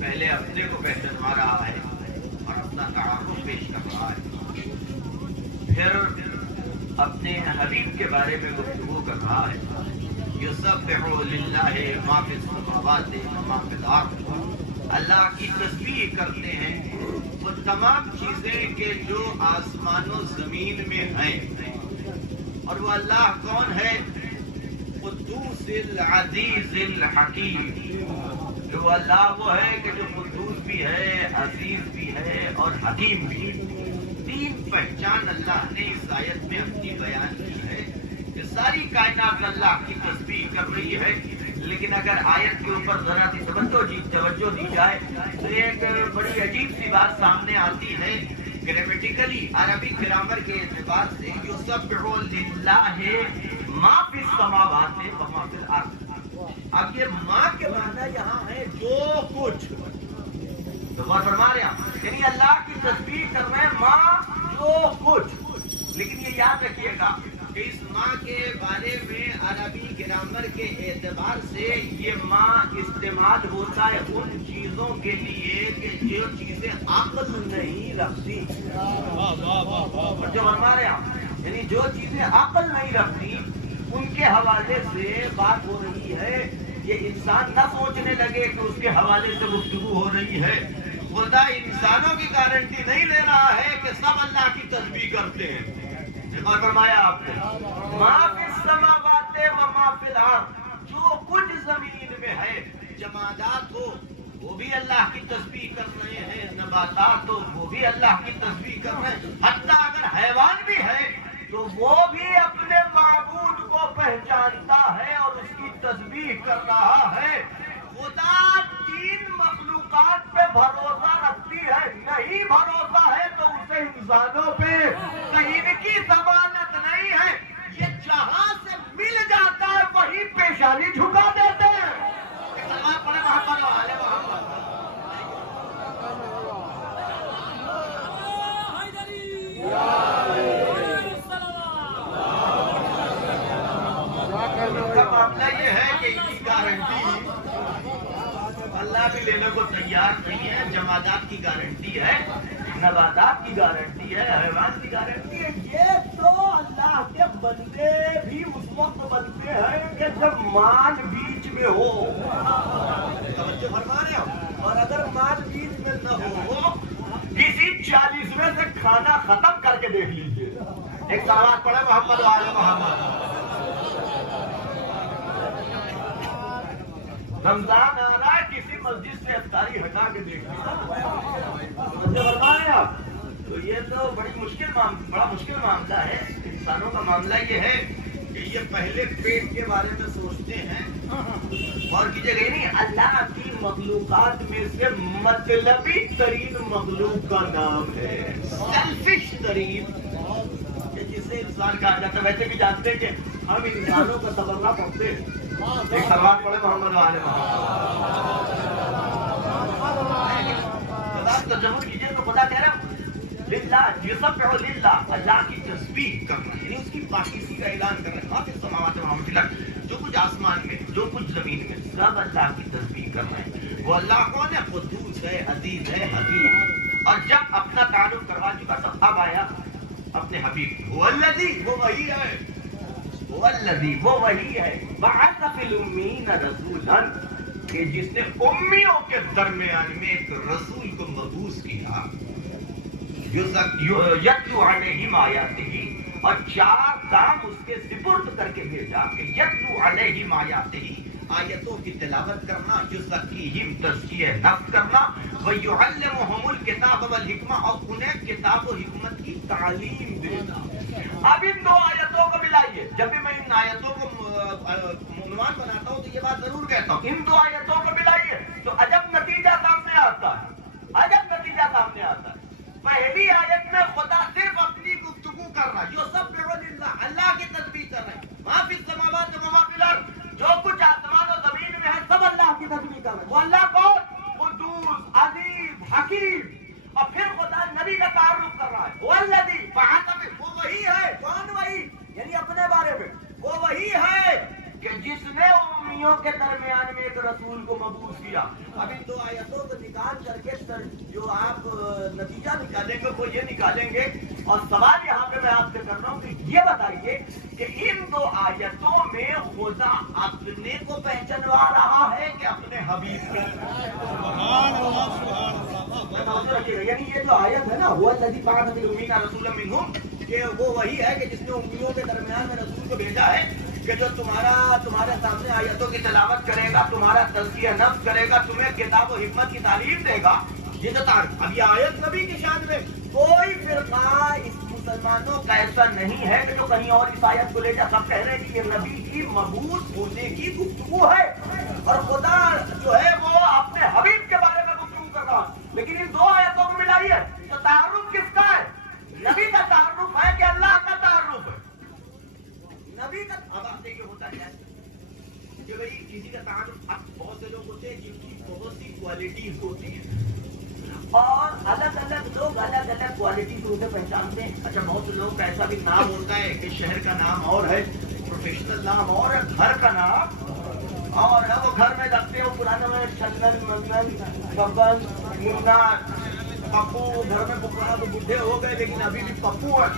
پہلے اپنے کو پہچانوا رہا ہے اور اپنا تعارف پیش کر رہا ہے، پھر اپنے حبیب کے بارے میں گفتگو کر رہا ہے. یسبح للہ ما فی السماوات وما فی الارض، اللہ کی تسبیح کرتے ہیں وہ تمام چیزیں کہ جو آسمان و زمین میں ہیں. اور وہ اللہ کون ہے؟ قدوس العزیز الحکیم. جو اللہ وہ ہے کہ جو قدوس بھی ہے، عزیز بھی ہے اور حکیم بھی. 3 پہچان اللہ نے اس آیت میں اپنی بیان کی ہے کہ ساری کائنات اللہ کی تسبیح کر رہی ہے. لیکن اگر آیت کے اوپر ذرا سی توجہ دی جائے تو ایک بڑی عجیب سی بات سامنے آتی ہے. گرامیٹیکلی عربی گرامر کے اعتبار سے یسبح للہ ما فی السماوات وما فی الارض. اب یہ ما کے معنی یہاں ہے جو کچھ، تو غور فرما رہے ہیں، یعنی اللہ کی تسبیح کر رہے ہیں ما جو کچھ. لیکن یہ یاد رکھیے گا کہ اس ماں کے بارے میں عربی گرامر کے اعتبار سے یہ ماں استعمال ہوتا ہے ان چیزوں کے لیے کہ جو چیزیں عقل نہیں رکھتی. جو فرما رہے ہیں یعنی جو چیزیں عقل نہیں رکھتی ان کے حوالے سے بات ہو رہی ہے. یہ انسان نہ سوچنے لگے کہ اس کے حوالے سے گفتگو ہو رہی ہے. خدا انسانوں کی گارنٹی نہیں لے رہا ہے کہ سب اللہ کی تسبیح کرتے ہیں. اور فرمایا آپ نے ما فی السماوات و ما فی الارض، جو کچھ زمین میں ہے، جمادات ہو وہ بھی اللہ کی تسبیح کر رہے ہیں، نباتات ہو وہ بھی اللہ کی تسبیح کر رہے ہیں، حتیٰ اگر حیوان بھی ہے تو وہ کر رہا ہے. خدا 3 مخلوقات پہ بھروسہ رکھتی ہے, نہیں بھروسہ ہے تو اسے انسانوں پہ کہیں کی ضمانت نہیں ہے. یہ جہاں سے مل جاتا ہے وہی پیشانی جھکا دیتے ہیں. سلام پڑے محمد و آل محمد. کا معاملہ یہ ہے کہ ان کی گارنٹی اللہ بھی لینے کو تیار نہیں ہے. جمادات کی گارنٹی ہے, نباتات کی گارنٹی ہے, حیوان کی گارنٹی ہے. یہ تو اللہ کے بندے بھی اس وقت بنتے ہیں کہ جب مال بیچ میں ہو. توجہ فرما رہے ہو. اور اگر مال بیچ میں نہ ہو, کسی 40ویں سے کھانا ختم کر کے دیکھ لیجئے. ایک سوال پڑھے محمد و آل محمد. رمضان آ رہا ہے, کسی مسجد سے افطاری ہٹا کے دیکھ لیجیے آپ. تو یہ تو بڑا مشکل معاملہ ہے. انسانوں کا معاملہ یہ ہے کہ یہ پہلے پیٹ کے بارے میں سوچتے ہیں. اور کیجیے گئی نہیں, اللہ کی مخلوقات میں سے مطلبی ترین مخلوق کا نام ہے سیلفش ترین, جسے انسان کہا جاتا ہے. ویسے بھی جانتے ہیں کہ ہم انسانوں کا تبرہ پڑھتے ہیں. ایک سلوات پڑھے محمد والے تجمل کیجیے تو خدا کہہ رہا ہوں للہ یسبح للہ, اللہ کی تسبیح کرنا, یعنی اس کی پاکیزگی کا اعلان کر رہے ہیں. آپ السماوات والارض, جو کچھ آسمان میں جو کچھ زمین میں سب اللہ کی تسبیح کر رہے ہیں. وہ اللہ کون ہے؟ قدوس ہے, عزیز ہے, حکیم. اور جب اپنا تعلق کروا چکا تو اب آیا اپنے حبیب. وہ الذی, وہ وہی ہے, وہ الذی, وہ وہی ہے. بعث فی الامین رسولا, کہ جس نے امیوں کے درمیان میں ایک رسول کو مبعوث کیا. یتلو علیہم آیاتہ, اور 4 کام اس کے سپرد کر کے بھیجا کہ یتلو علیہم آیاتہ, آیتوں کی تلاوت کرنا, یزکیہم, تزکیہ نفس کرنا, ویعلمہم الکتاب والحکمہ, اور انہیں کتاب و حکمت کی تعلیم دینا. اب ان 2 آیتوں کو ملائیے. جب بھی میں ان آیتوں کو عنوان بناتا ہوں تو یہ بات ضرور کہتا ہوں, ان 2 آیتوں کو ملائیے تو عجب نتیجہ سامنے آتا ہے. عجب نتیجہ سامنے آتا ہے. پہلی آیت میں خدا صرف اپنی گفتگو کر رہا ہے, جو سب للہ, اللہ کی تسبیح کر رہے ہیں. ما فی السماوات و ما فی الارض, جو کچھ آسمان و زمین میں ہے سب اللہ کی تسبیح کر رہے ہیں. وہ اللہ کون؟ قدوس, عزیز, حکیم. اور پھر خدا نبی کا تعارف کر رہا ہے. وہ الذی بعث, وہ وہی ہے. کون وہی؟ یعنی اپنے بارے میں وہ وہی ہے کہ جس نے امیوں کے درمیان میں ایک رسول کو مبعوث کیا. اب ان 2 آیتوں کو نکال کر کے جو آپ نتیجہ نکالیں گے وہ یہ نکالیں گے, اور سوال یہاں پہ میں آپ سے کر رہا ہوں کہ یہ بتائیے کہ ان 2 آیتوں میں خدا اپنے کو پہچانوا رہا ہے کہ اپنے حبیب کو؟ یعنی یہ جو آیت ہے نا, وہ الذی بعث فی الامین رسولا منہم, کہ وہ وہی ہے کہ جس نے امیوں کے درمیان میں رسول کو بھیجا ہے کہ جو تمہارے سامنے آیتوں کی تلاوت کرے گا, تمہارا تزکیہ نفس کرے گا, تمہیں کتاب و حکمت کی تعلیم دے گا. یہ تو تعریف. اب یہ آیت نبی کی شان میں کوئی فرقہ اس مسلمانوں کا ایسا نہیں ہے کہ جو کہیں اور اس آیت کو لے جا. سب کہہ رہے ہیں کہ یہ نبی کی مبعوث ہونے کی گفتگو ہے, اور خدا جو ہے وہ اپنے حبیب کے بارے میں گفتگو کر رہا. لیکن ان 2 آیتوں کو ملائیے تو تعارف کس کا ہے؟ نبی کا تعارف ہے کہ اللہ کا تعارف ہے؟ نبی کا. اب آپ دیکھیے ہوتا کیا ہے کہ بھائی کسی کا تعارف, اب بہت سے لوگ ہوتے ہیں جن کی بہت سی کوالٹیز ہوتی ہیں, اور الگ الگ لوگ الگ الگ کوالٹی سے اسے پہچانتے ہیں. اچھا, بہت سے لوگوں کا ایسا بھی نام ہوتا ہے کہ شہر کا نام اور ہے, پروفیشنل نام اور ہے, گھر کا نام اور ہے. وہ گھر میں رکھتے ہیں, وہ پرانا میں چندن, منگل, ببن, منا, پپو. گھر میں پکڑا تو بڈھے ہو گئے لیکن ابھی بھی پپو ہے.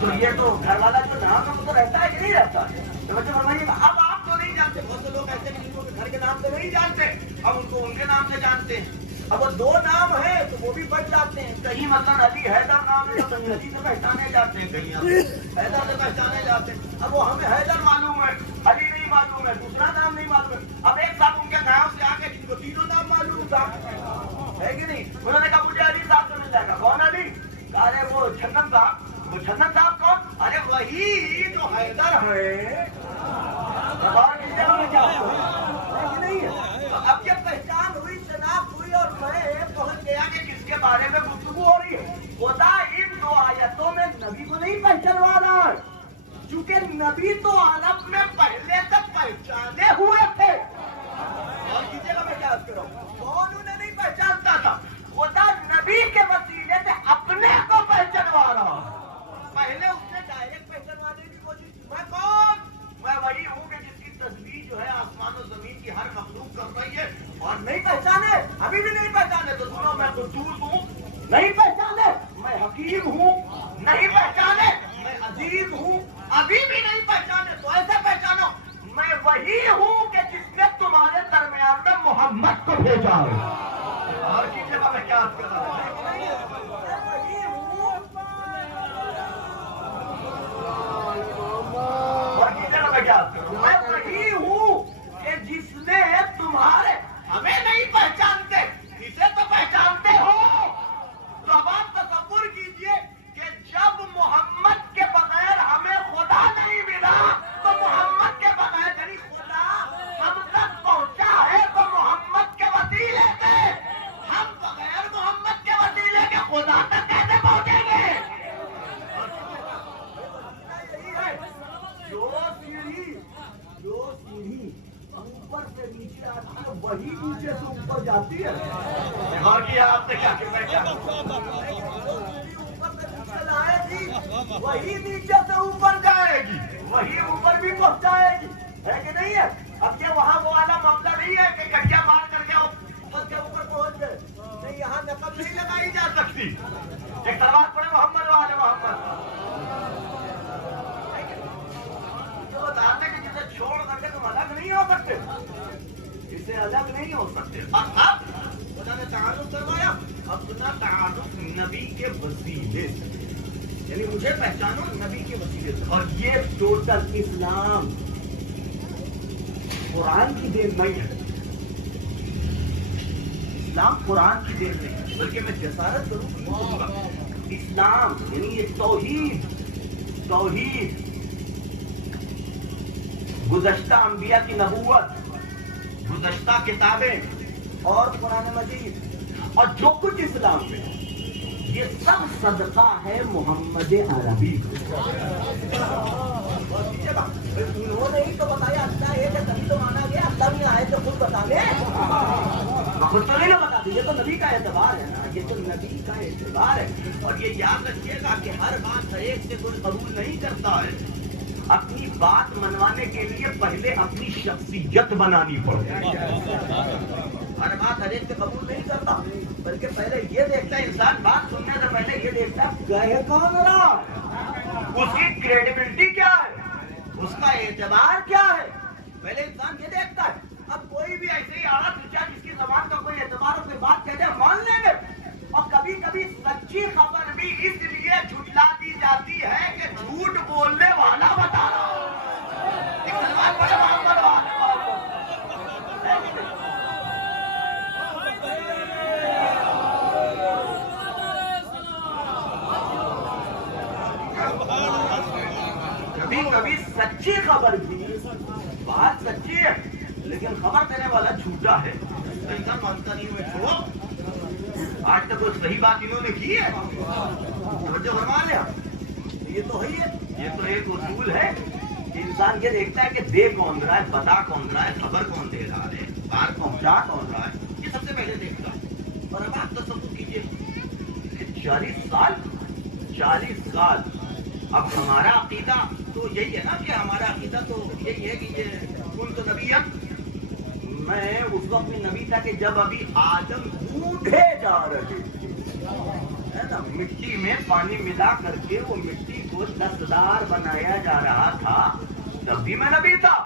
تو یہ تو گھر والا جو نام ہے وہ تو رہتا ہے کہ نہیں رہتا ہے؟ اب آپ تو نہیں جانتے, بہت سے لوگ ایسے جن کو گھر کے نام سے نہیں جانتے, اب ان کو ان کے نام سے جانتے ہیں. اب وہ 2 نام ہے تو وہ بھی بچ جاتے ہیں. کہیں مثلا علی حیدر نام ہے تو کہیں علی سے پہچانے جاتے ہیں, کہیں حیدر سے پہچانے جاتے ہیں. اب وہ ہمیں حیدر معلوم ہے, علی نہیں معلوم ہے, دوسرا نام نہیں معلوم ہے. اب ایک صاحب ان کے گاؤں سے آ کے جن کو 3 نام معلوم تھا, ہے کہ نہیں, انہوں نے کہا مجھے علی صاحب سے مل جائے گا. کون علی؟ ارے وہ چھنن صاحب. وہ چھنن صاحب کون؟ ارے وہی جو حیدر ہے. کے بارے میں گفتگو ہو رہی ہے. خدا ان 2 آیتوں میں نبی کو نہیں پہچانوا رہا ہے، چونکہ نبی تو عالم میں پہلے تک پہچانے ہوئے تھے. اور کسی کا میں کیا کر رہا ہوں، کون انہیں نہیں پہچانتا تھا؟ خدا نبی کے وسیلے سے اپنے کو پہچانوا رہا. پہلے اس نے ڈائریکٹ پہچانوانے کی کوشش کی، میں کون؟ میں وہی ہوں کہ جس کی تصویر جو ہے آسمان و زمین کی ہر مخلوق کر رہی ہے. اور نہیں پہچانے، ابھی بھی نہیں پہچانے تو سنو، میں قدوس ہوں. نہیں پہچانے میں حکیم ہوں. نہیں پہچانے میں عزیز ہوں. ابھی بھی نہیں پہچانے تو ایسے پہچانو میں وہی ہوں کہ جس نے تمہارے درمیان میں محمد کو بھیجا ہے. اور کسی جگہ میں کیا کر رہا ہوں، اور کسی جگہ میں کیا کر رہا ہوں، میں وہی ہوں کہ جس نے تمہارے، ہمیں نہیں پہچانتے، اسے تو پہچانتے ہو. تو اب آپ تصور کیجئے کہ جب محمد کے بغیر ہمیں خدا نہیں ملا تو محمد کے بغیر یعنی خدا ہم تک پہنچا ہے تو محمد کے وسیلے سے. ہم بغیر محمد کے وسیلے کے خدا تک کیسے پہنچیں گے؟ یہی ہے جو سیڑھی اوپر سے نیچے آتی ہے وہی نیچے سے اوپر جاتی ہے. اور کیا آپ نے کیا وہی نیچے سے اوپر جائے گی، وہی اوپر بھی پہنچائے گی، ہے کہ نہیں ہے؟ اب یہ وہاں وہ والا معاملہ نہیں ہے کہ گٹیا مار کر کے اوپر پہنچ گئے. نہیں، یہاں نقب نہیں لگائی جا سکتی. ایک سلوات پڑے محمد والے محمد. جو بتا دیں کہ جسے چھوڑ کر کے تم الگ نہیں ہو سکتے، اسے الگ نہیں ہو سکتے. اور اب خدا نے تعارف کروایا، اپنا تعارف نبی کے وسیلے سے، یعنی مجھے پہچانو نبی کے وسیلے سے. اور یہ ٹوٹل اسلام قرآن کی دین نہیں ہے. اسلام قرآن کی دین نہیں ہے، بلکہ میں جسارت کروں گا اسلام یعنی یہ توحید گزشتہ انبیاء کی نبوت، گزشتہ کتابیں اور قرآن مجید اور جو کچھ اسلام میں یہ سب صدقہ ہے محمد عربی کو. انہوں نے ہی تو بتایا اللہ ہے کہ تبھی تو مانا گیا. اللہ بھی آئے تو خود بتا لے، خود تو نہیں بتا دیں. یہ تو نبی کا اعتبار ہے نا، یہ تو نبی کا اعتبار ہے. اور یہ یاد رکھیے گا کہ ہر بات ہر ایک سے کوئی قبول نہیں کرتا ہے. اپنی بات منوانے کے لیے پہلے اپنی شخصیت بنانی پڑتی ہے. ہر بات ہر ایک سے قبول نہیں کرتا، بلکہ پہلے یہ دیکھتا ہے انسان، بات سننے سے پہلے یہ دیکھتا ہے کہے کون رہا، اس کی کریڈیبلٹی کیا ہے، اس کا اعتبار کیا ہے. پہلے انسان یہ دیکھتا ہے. اب کوئی بھی ایسے ہی آڑا پوچھا جس کی زبان کا کوئی اعتبار ہو، کوئی بات کہتے ہیں مان لیں گے. اور کبھی کبھی سچی خبر بھی اس لیے جھٹلا دی جاتی ہے کہ جھوٹ بولنے والا بتا رہا ہو. کبھی کبھی سچی خبر بھی، بات سچی ہے لیکن خبر دینے والا جھوٹا ہے، تو انسان مانتا نہیں. میں چھوڑو، آج تک وہ صحیح بات انہوں نے کی ہے، توجہ فرما لیا. یہ تو ہے، یہ تو ایک اصول ہے کہ انسان یہ دیکھتا ہے کہ دے کون رہا ہے، بتا کون رہا ہے، خبر کون دے رہا ہے، بات پہنچا کون رہا ہے، یہ سب سے پہلے دیکھتا ہے. اور اب آپ تصور کیجیے کہ 40 سال اب ہمارا عقیدہ تو یہی ہے نا کہ ہمارا عقیدہ تو یہی ہے کہ یہ کون تو نبی ہے. میں اس وقت میں نبی تھا کہ جب ابھی آدم ڈھونڈے جا رہے ہے نا، مٹی میں پانی ملا کر کے وہ مٹی کو لسدار بنایا جا رہا تھا، تب بھی میں نبی تھا،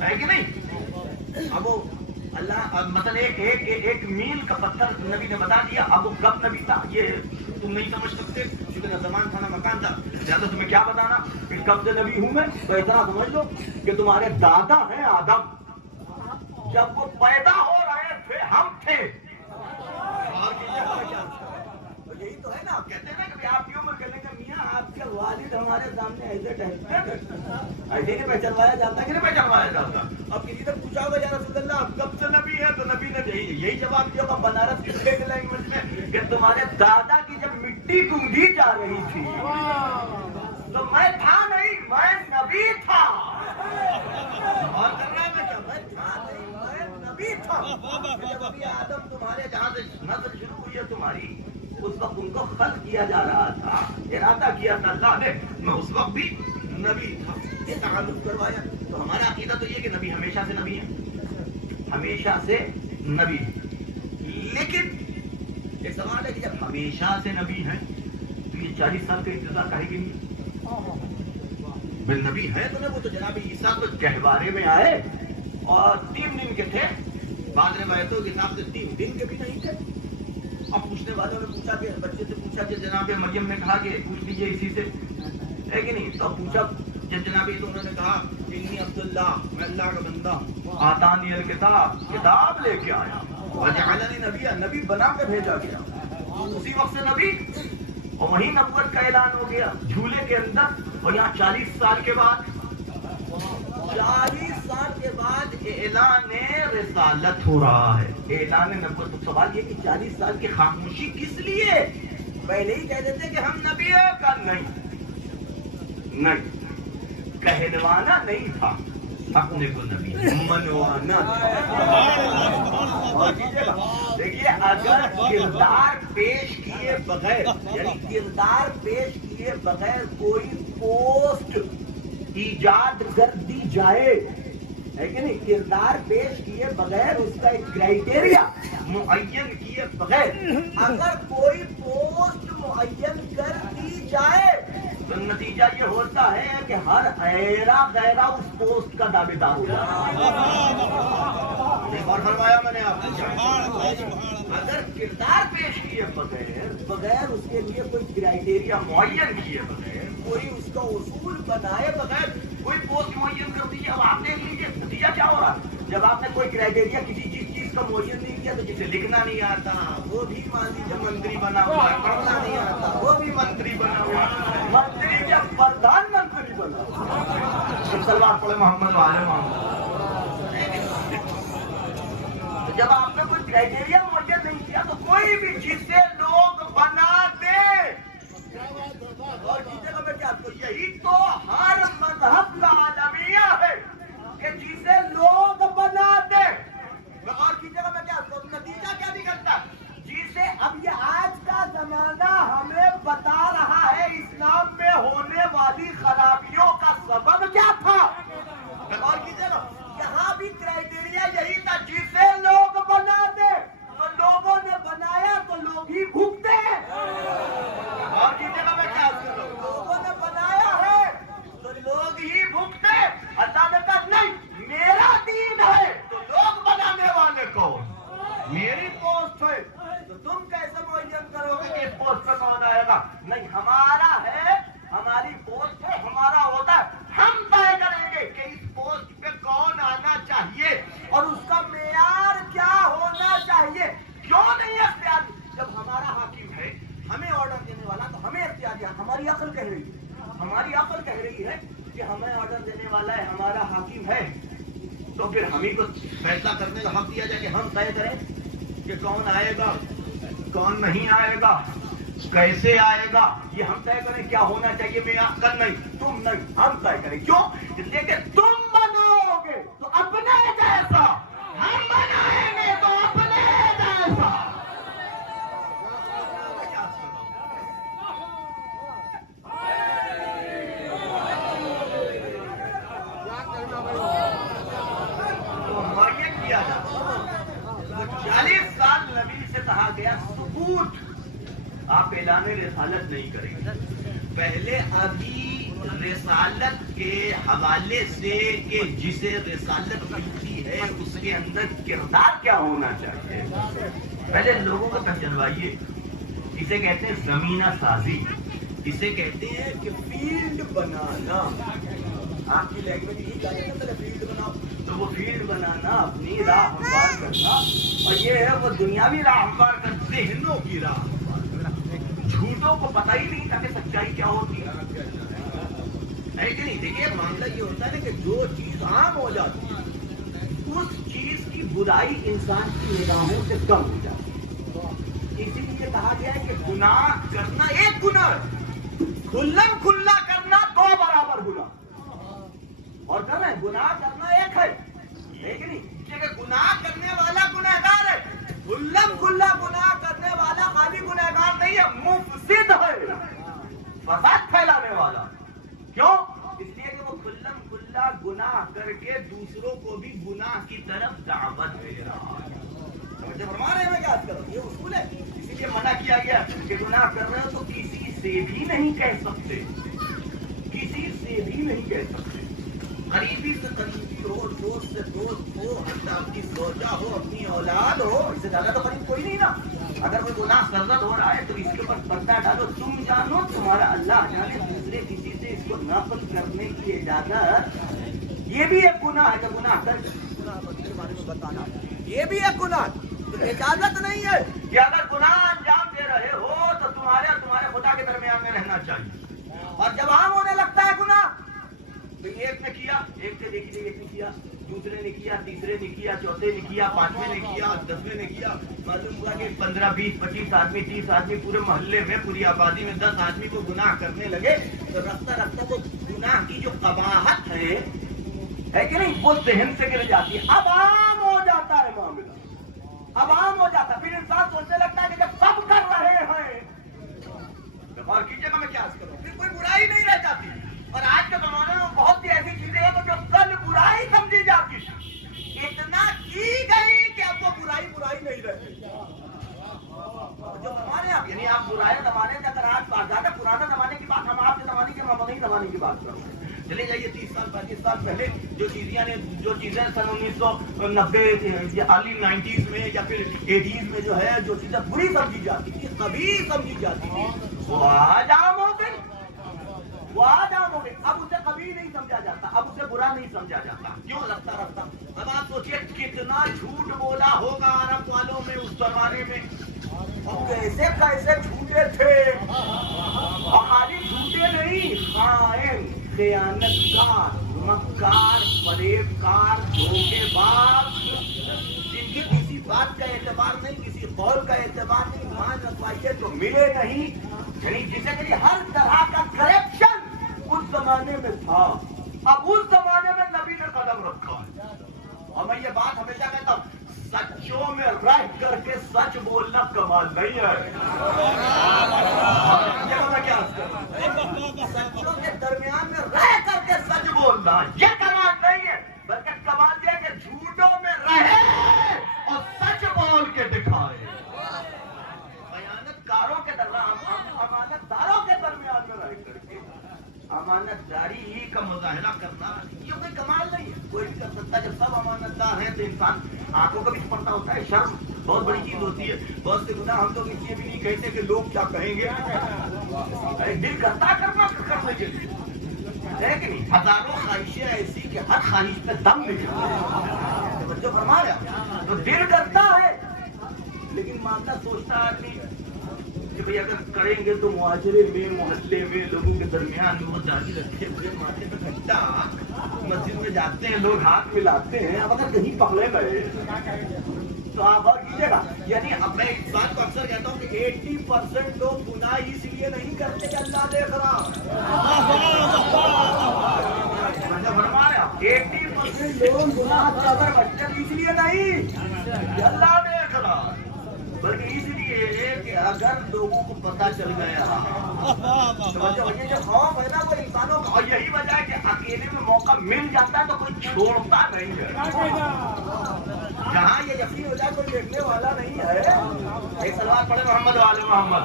ہے کہ نہیں. اب وہ اللہ مثلا ایک میل کا پتھر نبی نے بتا دیا. اب وہ کب نبی تھا یہ تم نہیں سمجھ سکتے، کیونکہ نہ زمان تھا نہ مکان تھا. زیادہ تمہیں کیا بتانا کہ کب سے نبی ہوں میں. تو اتنا سمجھ لو کہ تمہارے دادا ہیں آدم، جب وہ پیدا ہو رہے تھے ہم تھے. یہی تو ہے نا، کہتے ہیں نا کہ آپ کی عمر کہنے کا میاں آپ کہ والد ہمارے سامنے ایسے ٹہلتے ہیں، ایسے نہیں پہچانوایا جاتا کہ نہیں پہچانوایا جاتا. اب کسی نے پوچھا ہوگا یا رسول اللہ آپ کب سے نبی ہیں، تو نبی نے یہی جواب دیا ہوگا بنارس کی لینگویج میں کہ تمہارے دادا کی جب مٹی گونگی جا رہی تھی تو میں تھا نہیں، میں نبی تھا. اور کر رہا ہے میں کیا، میں تھا نہیں، میں نبی تھا. جب ابھی آدم تمہارے جہاں سے نسل شروع ہوئی ہے تمہاری، اس وقت ان کو خلق کیا جا رہا تھا، ارادہ کیا تھا اللہ نے، میں اس وقت بھی نبی تھا. یہ تعلق کروایا. تو ہمارا عقیدہ تو یہ کہ نبی ہمیشہ سے نبی ہے، ہمیشہ سے نبی. لیکن ایک سوال ہے کہ جب ہمیشہ سے نبی ہیں تو یہ 40 سال کا انتظار کہے گی نہیں؟ بل نبی ہے تو وہ تو جناب عیسیٰ تو گہوارے میں آئے اور 3 دن کے تھے، بعد روایتوں کے حساب سے 3 دن کے بھی نہیں تھے. اب پوچھنے والوں نے پوچھا کہ بچے سے پوچھا کہ جناب مریم نے کہا کہ پوچھ لیجیے اسی سے ہے کہ نہیں. تو پوچھا جب جناب تو انہوں نے کہا انی عبداللہ، میں اللہ کا بندہ ہوں، آتانی الکتاب، کتاب لے کے آیا، وجعلنی نبی، نبی بنا کے بھیجا گیا. اسی وقت سے نبی، اور وہیں نبوت کا اعلان ہو گیا جھولے کے اندر. اور یہاں 40 سال کے بعد 40 سال کے بعد اعلان رسالت ہو رہا ہے، اعلان نبوت. تو سوال یہ کہ 40 سال کی خاموشی کس لیے؟ پہلے ہی کہہ دیتے کہ ہم نبی ہیں کا نہیں، کہلوانا نہیں تھا، اپنے کو نبی منوانا. اور دیکھیے اگر کردار پیش کیے بغیر، یعنی کردار پیش کیے بغیر کوئی پوسٹ ایجاد کر دی جائے، ہے کہ نہیں، کردار پیش کیے بغیر اس کا ایک کرائٹیریا معین کیے بغیر اگر کوئی پوسٹ معین کر دی جائے تو نتیجہ یہ ہوتا ہے کہ ہر ایرا غیرہ اس پوسٹ کا دعوے دار ہو جاتا ہے. اور فرمایا میں نے آپ سے اگر کردار پیش کیے بغیر اس کے لیے کوئی کرائٹیریا معین کیے بغیر، کوئی اس کا اصول بنائے بغیر کوئی پوسٹ معین کر دیجیے. اب آپ دیکھ لیجیے نتیجہ کیا ہو رہا ہے. جب آپ نے کوئی کرائٹیریا کسی چیز کا معین نہیں کیا تو جسے لکھنا نہیں آتا وہ بھی مان لیجیے منتری بنا ہوا ہے، پڑھنا نہیں آتا وہ بھی منتری بنا ہوا ہے، منتری جب پردھان منتری بنا سلوات پڑھے محمد والے محمد. جب آپ نے کوئی کرائٹیریا معین نہیں کیا تو کوئی بھی جسے لوگ بنا دے، اور جس جگہ پہ کیا تو یہی تو ہر مذہب کا عالمیہ ہے کہ جسے لوگ بنا دے. اور کی جگہ پہ کیا تو نتیجہ کیا نکلتا، جسے اب یہ آج کا زمانہ ہمیں بتا رہا ہے اسلام میں ہونے والی خرابیوں کا سبب کیا تھا. اور کی جگہ یہاں بھی کرائٹیریا یہی تھا، جسے لوگ بنا دے، تو لوگوں نے بنایا تو لوگ ہی بھوکتے ہیں. اور کی جگہ میں کیا لوگوں نے بنایا ہے تو لوگ ہی بھوکتے. اللہ نے کہا نہیں میرا دین ہے تو لوگ بنانے والے کون، میری پوسٹ ہے تو تم کیسے معین کرو گے کہ اس پوسٹ پہ کون آئے گا. نہیں ہمارا ہے، ہماری پوسٹ ہے، ہمارا ہوتا ہے، ہم طے کریں گے کہ اس پوسٹ پہ کون آنا چاہیے اور اس کا معیار کیا ہونا چاہیے. کیوں نہیں اختیار؟ جب ہمارا حاکم ہے، ہمیں آرڈر دینے والا تو ہمیں اختیار دیا. ہماری عقل کہہ رہی ہے، ہماری عقل کہہ رہی ہے کہ ہمیں آرڈر دینے والا ہے ہمارا حاکم ہے، تو پھر ہمیں کو فیصلہ کرنے کا حق دیا جائے کہ ہم طے کریں کہ کون آئے گا کون نہیں آئے گا، کیسے آئے گا. یہ ہم طے کریں کیا ہونا چاہیے. میں عقل نہیں، تم نہیں، ہم طے کریں. کیوں؟ اس لیے کہ تم بناؤ گے تو اپنے جیسا، ہم بنائیں گے تو اپنے جیسا. معین کیا جاتا 40 سال نبی سے کہا گیا ثبوت، آپ اعلان رسالت نہیں کریں گے. پہلے ابھی رسالت کے حوالے سے کہ جسے رسالت ملتی ہے اس کے اندر کردار کیا ہونا چاہیے پہلے لوگوں کو پہچانوائیے. اسے کہتے ہیں زمینہ سازی، اسے کہتے ہیں کہ فیلڈ بنانا. آپ کی لینگویج یہی کہا جاتا ہے فیلڈ بناؤ. تو وہ فیلڈ بنانا، اپنی راہ ہموار کرنا، اور یہ ہے وہ دنیاوی راہ ہموار کر، ذہنوں کی راہ. جھوٹوں کو پتہ ہی نہیں تھا کہ سچائی کیا ہوتی ہے. ہے کہ نہیں؟ دیکھیے معاملہ یہ ہوتا ہے نا کہ جو چیز عام ہو جاتی ہے اس چیز کی برائی انسان کی نگاہوں سے کم ہو جاتی ہے. اسی لیے کہا گیا ہے کہ گناہ کرنا ایک گناہ ہے، کھلم کھلا کرنا 2 برابر گناہ، اور کرنا گناہ کرنا ایک ہے کہ نہیں؟ کہ گناہ کرنے والا گنہگار ہے، کھلم کھلا گناہ کرنے والا خالی گنہگار نہیں ہے، مفسد ہے، فساد پھیلانے والا. کیوں؟ اس لیے کہ وہ کھلم کھلا گناہ کر کے دوسروں کو بھی گناہ کی طرف دعوت دے رہا ہے. فرما رہے ہیں کیا کرو، یہ اصول ہے. اسی لیے منع کیا گیا کہ گناہ کر رہے ہو تو کسی سے بھی نہیں کہہ سکتے، کسی سے بھی نہیں کہہ سکتے. قریبی سے قریبی ہو، دوست سے دوست ہو، حتی اپنی زوجہ ہو، اپنی اولاد ہو، اس سے زیادہ تو قریب کوئی نہیں نا. اگر کوئی گناہ سرزد ہو رہا ہے تو اس کے اوپر پردہ ڈالو، تم جانو تمہارا اللہ جانے، دوسرے کسی سے اس کو نقل کرنے کی اجازت، یہ بھی ایک گناہ ہے. کہ گناہ کر کے بارے میں بتانا یہ بھی ایک گناہ، تو اجازت نہیں ہے کہ اگر گناہ انجام دے رہے ہو تو تمہارے اور تمہارے خدا کے درمیان میں رہنا چاہیے. اور جب عام ہونے لگتا ہے گناہ، تو ایک نے کیا، ایک سے دیکھیے ایک نے کیا، دوسرے نے کیا، تیسرے نے کیا، چوتھے نے کیا، 5ویں نے کیا، 10ویں نے کیا، معلوم ہوا کہ 15 20 25 آدمی 30 آدمی پورے محلے میں پوری آبادی میں 10 آدمی کو گناہ کرنے لگے. تو رفتہ رفتہ وہ گناہ کی جو قباحت ہے کہ نہیں، وہ ذہن سے گر جاتی ہے. اب عام ہو جاتا ہے معاملہ، اب عام ہو جاتا ہے. پھر انسان سوچنے لگتا ہے کہ جب سب کر رہے ہیں اور کیجیے گا میں کیا کروں، پھر کوئی برائی نہیں رہ جاتی. اور آج کے زمانے میں بہت سی ایسی چیزیں ہیں جو کل برائی سمجھی جاتی، اتنا کی گئی کہ اب وہ برائی نہیں رہتی. جو ہمارے آپ یعنی آپ برائے زمانے سے اگر آج زیادہ پرانے زمانے کی بات، ہم آپ کے زمانے کے مدنی زمانے کی بات کریں، چلے جائیے 30 سال 35 سال پہلے جو چیزیں سن 1990 ارلی 90s میں یا پھر 80s میں جو ہے جو چیزیں بری سمجھی جاتی تھی، کبھی سمجھی جاتی تھی، وہ آج عام ہو گئی، وہ آج عام ہو گئی. اب اسے کبھی نہیں سمجھا جاتا، اب اسے برا نہیں سمجھا جاتا. کیوں؟ رفتہ رفتہ. اب آپ سوچیے کتنا جھوٹ بولا ہوگا عرب والوں میں اس زمانے میں، اور کیسے کیسے جھوٹے تھے. اور خالی جھوٹے نہیں، خائن، خیانت کار، مکار، فریب کار، دھوکے باز، جن کی کسی بات کا اعتبار نہیں، کسی قول کا اعتبار نہیں، مان رکھوائیے تو ملے نہیں. یعنی جسے کہ ہر طرح کا کرپشن اس زمانے میں تھا. اب اس زمانے میں نبی نے قدم رکھا ہے. اور میں یہ بات ہمیشہ کہتا ہوں، سچوں میں رہ کر کے سچ بولنا کمال نہیں ہے. کیا سچوں کے درمیان میں رہ کر کے سچ بولنا یہ کمال نہیں ہے، بلکہ کمال یہ کہ جھوٹوں میں رہے اور سچ بول کے دکھائے. بیانت کاروں کے درمیان، امانت داروں کے درمیان میں رہ کر کے امانت داری کا مظاہرہ کرنا یہ کوئی کمال نہیں ہے، کوئی بھی کر سکتا. جب سب امانت دار ہیں تو انسان آنکھوں کا بھی پڑتا ہوتا ہے. شرم بہت بڑی چیز ہوتی ہے. بہت سے گناہ ہم لوگ اس لیے بھی نہیں کہتے کہ لوگ کیا کہیں گے، دل کرتا کرنا کرنے کے لیے ہے کہ نہیں. ہزاروں خواہشیں ایسی کہ ہر خواہش پہ دم نکلتا ہے. بچوں فرما رہا تو دل کرتا ہے، لیکن معاملہ سوچتا ہے آدمی کہ بھئی اگر کریں گے تو معاشرے میں، محلے میں، لوگوں کے درمیان وہ داڑھی رکھے ہوئے ماتھے پہ کھٹا، مسجد میں جاتے ہیں لوگ ہاتھ ملاتے ہیں، اب اگر کہیں پکڑے گئے تو آپ اور کیجیے گا. یعنی اب میں اس بات کو اکثر کہتا ہوں کہ 80% لوگ گناہ اس لیے نہیں کرتے کہ اللہ دیکھ رہا. 80% لوگ گناہ اگر بچے اس لیے نہیں کہ اللہ دیکھ رہا، بلکہ اس لیے کہ اگر لوگوں کو پتا چل گیا یہ جو خوف ہے نا وہ انسانوں کا، اور یہی وجہ ہے کہ اکیلے میں موقع مل جاتا ہے تو کوئی چھوڑتا نہیں ہے. جہاں یہ یقین ہو جائے کوئی دیکھنے والا نہیں ہے. ایک سلوات پڑھے محمد والے محمد.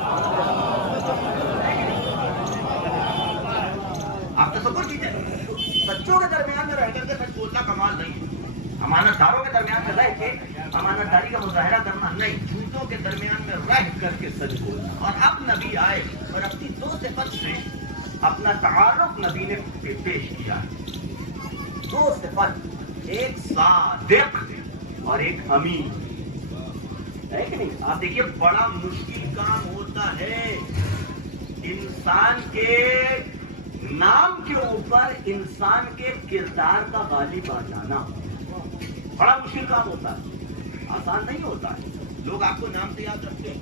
آپ تصور کیجیے بچوں کے درمیان میں رہ کر کے سچ بولنا کمال نہیں ہے. امانت داروں کے درمیان میں رہ کے امانت داری کا مظاہرہ کرنا نہیں، جھوٹوں کے درمیان میں رہ کر کے سچ بولنا. اور اب نبی آئے اور اپنی 2 صفت سے اپنا تعارف نبی نے پیش کیا. 2 صفت، ایک صادق اور ایک امین ہے کہ نہیں. آپ دیکھیے بڑا مشکل کام ہوتا ہے انسان کے نام کے اوپر انسان کے کردار کا غالب آ جانا بڑا مشکل کام ہوتا ہے، آسان نہیں ہوتا ہے۔ لوگ آپ کو نام سے یاد رکھتے ہیں،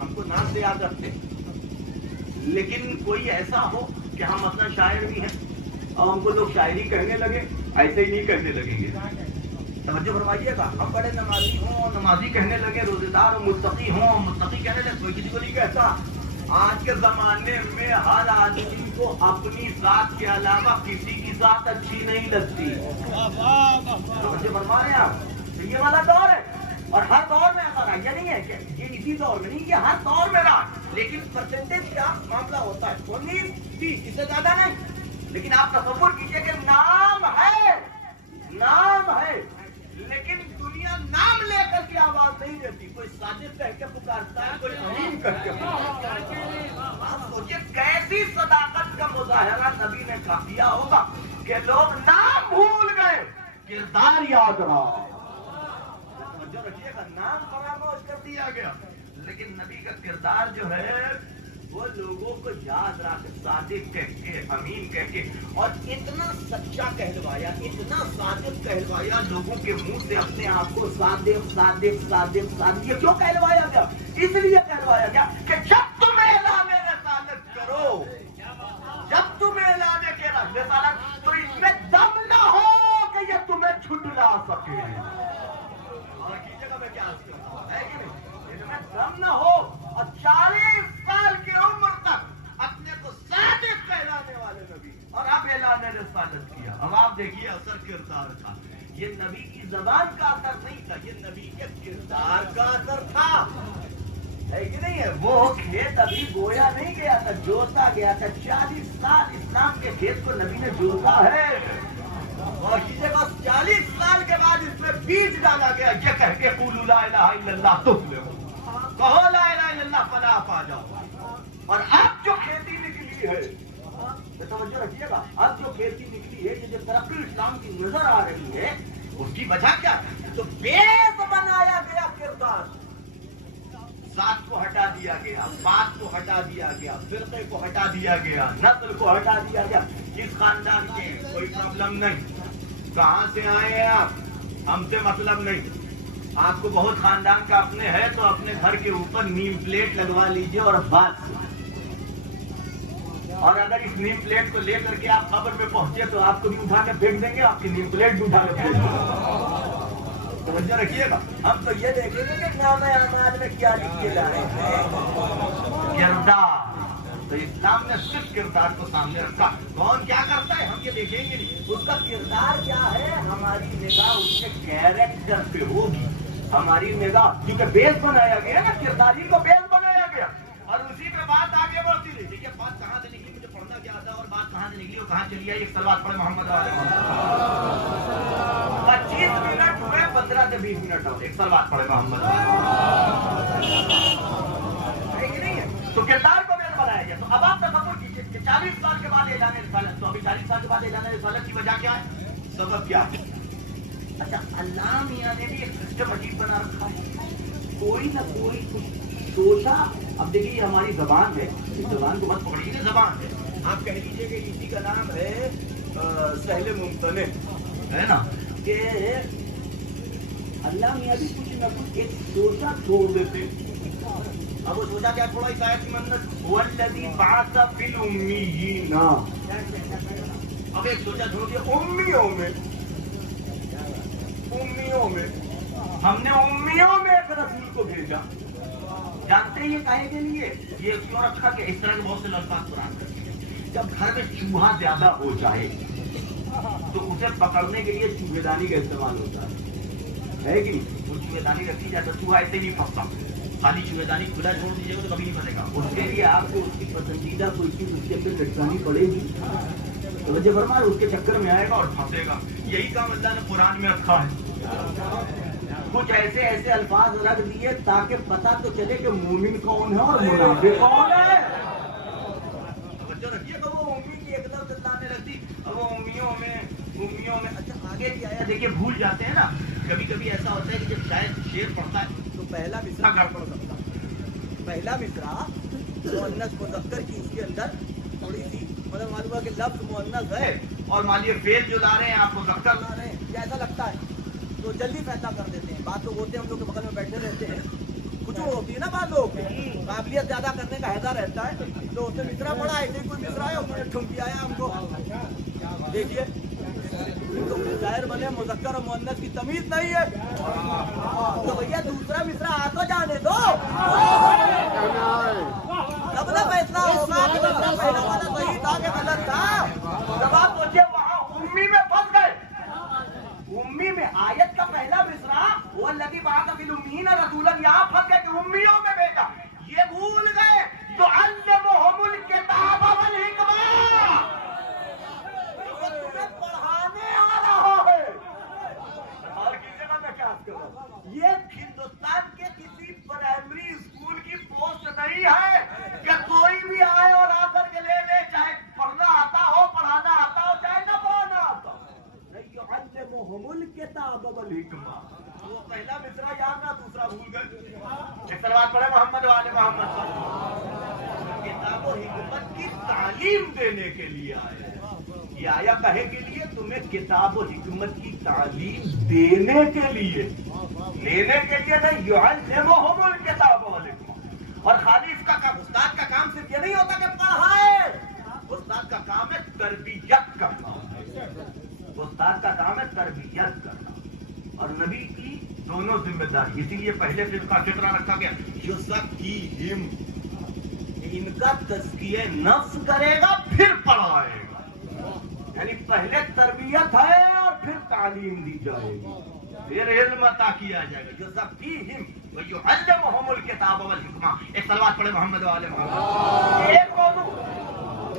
ہم کو نام سے یاد رکھتے ہیں، لیکن کوئی ایسا ہو کہ ہم اپنا شاعر بھی ہیں اور ہم کو لوگ شاعری کہنے لگے، ایسے ہی نہیں کہنے لگیں گے۔ توجہ فرمائیے گا، ہم بڑے نمازی ہوں، نمازی کہنے لگے، روزے دار ہوں، متقی ہوں، متقی کہنے لگے، کوئی کسی کو نہیں کہتا۔ آج کے زمانے میں ہر آدمی کو اپنی ذات کے علاوہ کسی کی ذات اچھی نہیں لگتی۔ توجہ فرما رہے ہیں آپ، یہ والا دور ہے اور ہر دور میں ایسا رہا، یہ نہیں ہے کہ یہ اسی دور میں نہیں، یہ ہر دور میں رہا، لیکن پرسنٹیج کا معاملہ ہوتا ہے 19-20، اس سے زیادہ نہیں۔ لیکن آپ تصور کیجئے کہ نام ہے، نام ہے، لیکن دنیا نام لے کر کے آواز نہیں دیتی، کوئی صادق کہہ کے پکارتا ہے، کوئی امین کہہ کے پکارتا ہے۔ آپ سوچئے کیسی صداقت کا مظاہرہ نبی نے کیا ہوگا کہ لوگ نام بھول گئے، کردار یاد رہا۔ توجہ رکھیے گا، نام فراموش کر دیا گیا، لیکن نبی کا کردار جو ہے وہ لوگوں کو یاد رکھ، صادق کہہ کے، امین کہہ کے، اور اتنا سچا کہلوایا، اتنا صادق کہلوایا، لوگوں کے منہ سے اپنے آپ کو صادق صادق صادق صادق۔ یہ کیوں کہلوایا گیا؟ اس لیے کہلوایا گیا کہ جب تم اعلان رسالت کرو، جب تم اعلان کے رسالت، تو اس میں دم نہ ہو کہ یہ تمہیں جھٹلا سکے۔ اور کیجیے گا میں کیا ہے کہ نہیں، اس میں دم نہ ہو، اور 40 سال کی عمر تک اپنے کو صادق کہلانے والے نبی، اور اب اعلان رسالت کیا۔ اب آپ دیکھیے اثر کردار کا، یہ نبی کی زبان کا اثر نہیں تھا، یہ نبی کے کردار کا اثر تھا، ہے کہ نہیں ہے؟ وہ کھیت ابھی بویا نہیں گیا تھا، جوتا گیا تھا، 40 سال اسلام کے کھیت کو نبی نے جوتا ہے، اور کسی بس 40 سال کے بعد اس میں بیج ڈالا گیا، یہ کہہ کے قولوا لا الہ الا اللہ تفلحوا، کہو لا الہ الا اللہ فلاح پا جاؤ۔ اور اب جو کھیتی نکلی ہے، توجہ رکھیے گا، اب جو کھیتی نکلی ہے، یہ جو ترقی اسلام کی نظر آ رہی ہے، اس کی وجہ کیا ہے؟ تو بیس بنایا گیا کردار، ذات کو ہٹا دیا گیا، بات کو ہٹا دیا گیا، فرقے کو ہٹا دیا گیا، نسل کو ہٹا دیا گیا۔ جس خاندان کے کوئی پرابلم نہیں، کہاں سے آئے ہیں آپ، ہم سے مطلب نہیں، آپ کو بہت خاندان کا اپنے ہے تو اپنے گھر کے اوپر نیم پلیٹ لگوا لیجئے اور بات، اور اگر اس نیم پلیٹ کو لے کر کے آپ قبر میں پہنچے تو آپ کو بھی اٹھا کے پھینک دیں گے، آپ کی نیم پلیٹ بھی اٹھا کے پھینک دیں گے۔ توجہ رکھیے گا، ہم تو یہ دیکھیں گے کہ نام اعمال میں کیا لکھے جا رہے ہیں، کردار۔ تو اسلام نے صرف کردار کو سامنے رکھا، کون کیا کرتا ہے ہم یہ دیکھیں گے نہیں، اس کا کردار کیا ہے، ہماری نگاہ اس کے کیریکٹر پہ ہوگی، ہماری نگاہ، کیونکہ بیس بنایا گیا نا، کرداری کو بیس بنایا گیا، اور اسی پہ بات آگے بڑھتی رہی۔ دیکھیے بات کہاں سے نکلی، مجھے پڑھنا کیا تھا، اور بات کہاں سے نکلی اور کہاں چلی آئی، ایک صلوات پڑھے محمد علیہ وسلم۔ 25 منٹ ہوئے، 15 سے 20 منٹ ہو، ایک صلوات پڑھے محمد ہے کہ نہیں ہے؟ تو کردار کو بیس بنایا گیا۔ تو اب آپ تصور کیجیے کہ 40 سال کے بعد اعلان رسالت، تو ابھی 40 سال کے بعد اعلان رسالت کی وجہ کیا ہے، سبب کیا ہے؟ اچھا، اللہ میاں نے بھی ایک سسٹم عجیب بنا رکھا ہے، کوئی نہ کوئی کچھ سوچا۔ اب دیکھیے یہ ہماری زبان ہے، اس زبان کو مت پکڑیے کہ زبان ہے، آپ کہہ لیجیے کہ اسی کا نام ہے سہل ممتنع، ہے نا، کہ اللہ میاں بھی کچھ نہ کچھ ایک سوچا چھوڑ دیتے۔ اب وہ سوچا کیا چھوڑا، اس آیت کی منت والذی بعث فی الامیین، اب ایک سوچا چھوڑ دیا، امیوں میں ہم نے امیوں میں ایک رسول کو بھیجا۔ جانتے ہیں یہ کہے کے لیے یہ کیوں رکھا کہ اس طرح کے بہت سے الفاظ قرآن کرتے ہیں، جب گھر میں چوہا زیادہ ہو جائے تو اسے پکڑنے کے لیے چوہے دانی کا استعمال ہوتا ہے کہ نہیں؟ وہ چوہے دانی رکھی جاتا، چوہا ایسے نہیں پھنستا، خالی چوہے دانی کھلا چھوڑ دیجیے گا تو کبھی نہیں پھنسے گا، اس کے لیے آپ کو اس کی پسندیدہ کوئی چیز اس کے اندر لٹکانی پڑے گی، توجہ فرمائے، اس کے چکر میں آئے گا اور پھنسے گا۔ یہی کام اللہ نے قرآن میں رکھا ہے، کچھ ایسے ایسے الفاظ رکھ دیے تاکہ پتہ تو چلے کہ مومن کون ہے اور منافق کون ہے۔ توجہ رکھیے کہ وہ امی کی ایک لفظ اللہ نے رکھ دی، اب وہ امیوں میں اچھا آگے بھی آیا، دیکھیے بھول جاتے ہیں نا، کبھی کبھی ایسا ہوتا ہے کہ جب شاید شعر پڑھتا ہے تو پہلا مصرع گڑبڑ کرتا ہے، پہلا مصرع مؤنث مذکر کی اس کے اندر تھوڑی سی مطلب معلوم ہوا کہ لفظ مؤنث ہے اور مالیہ فعل جو لا رہے ہیں آپ مذکر لا رہے ہیں، یہ ایسا لگتا ہے تو جلدی فیصلہ کر دیتے ہیں. بعض لوگ ہوتے ہیں ہم لوگ کے بغل میں بیٹھے رہتے ہیں، کچھ ہوتی ہے نا بعض لوگ قابلیت زیادہ کرنے کا حیدہ رہتا ہے، تو اس نے مصرع پڑھا، ایسے ہی کوئی مصرع ہے انہوں نے ٹھمکی آیا ہم کو. دیکھیے ظاہر بنے مذکر اور مؤنث کی تمیز نہیں ہے، تو بھیا دوسرا مصرع آ تو جانے دو، تب نہ فیصلہ ہوگا کہ مصرع پہلا والا صحیح تھا کہ غلط تھا. جب آپ سوچیے وہاں امی میں پھنس گئے، امی میں آیت کا پہلا مصرع وہ الذی بعث فی الامیین رسولا، یہاں پھنس گئے کہ امیوں میں بھیجا، یہ بھول گئے تعلمہم الکتاب والحکمہ، وہ تمہیں پڑھانے آ رہا ہے. اور کسی کا میں کیا کروں، یہ ہندوستان کے کسی پرائمری اسکول کی پوسٹ نہیں ہے کہ کوئی بھی آئے اور آ کر کے لے لے، چاہے پڑھنا آتا ہو، پڑھانا آتا ہو، چاہے نہ پڑھانا آتا ہو. يعلمهم الكتاب والحکمہ، وہ پہلا مصرع یاد نہ، دوسرا بھول گئے. ایک صلوات پڑھے محمد والے محمد صلی اللہ علیہ وسلم. کتاب و حکمت کی تعلیم دینے کے لیے آئے. یہ آیا کہے کے لیے تمہیں کتاب و حکمت کی تعلیم دینے کے لیے، لینے کے لیے نہیں. يعلمهم الکتاب والحکمہ. اور خالی اس کا استاد کا کام صرف یہ نہیں ہوتا کہ پڑھائے، استاد کا کام ہے تربیت کرنا، استاد کا کام ہے تربیت کرنا. اور نبی کی دونوں ذمہ داری، اسی لیے پہلے سے اس کا فطرہ رکھا گیا یزکیہم، ان کا تزکیہ نفس کرے گا پھر پڑھائے گا. یعنی پہلے تربیت ہے اور پھر تعلیم دی جائے گی، پھر علم عطا کیا جائے گا. یزکیہم ویعلمہم الکتاب والحکمہ. ایک صلوات پڑھے محمد والے محمد. ایک موضوع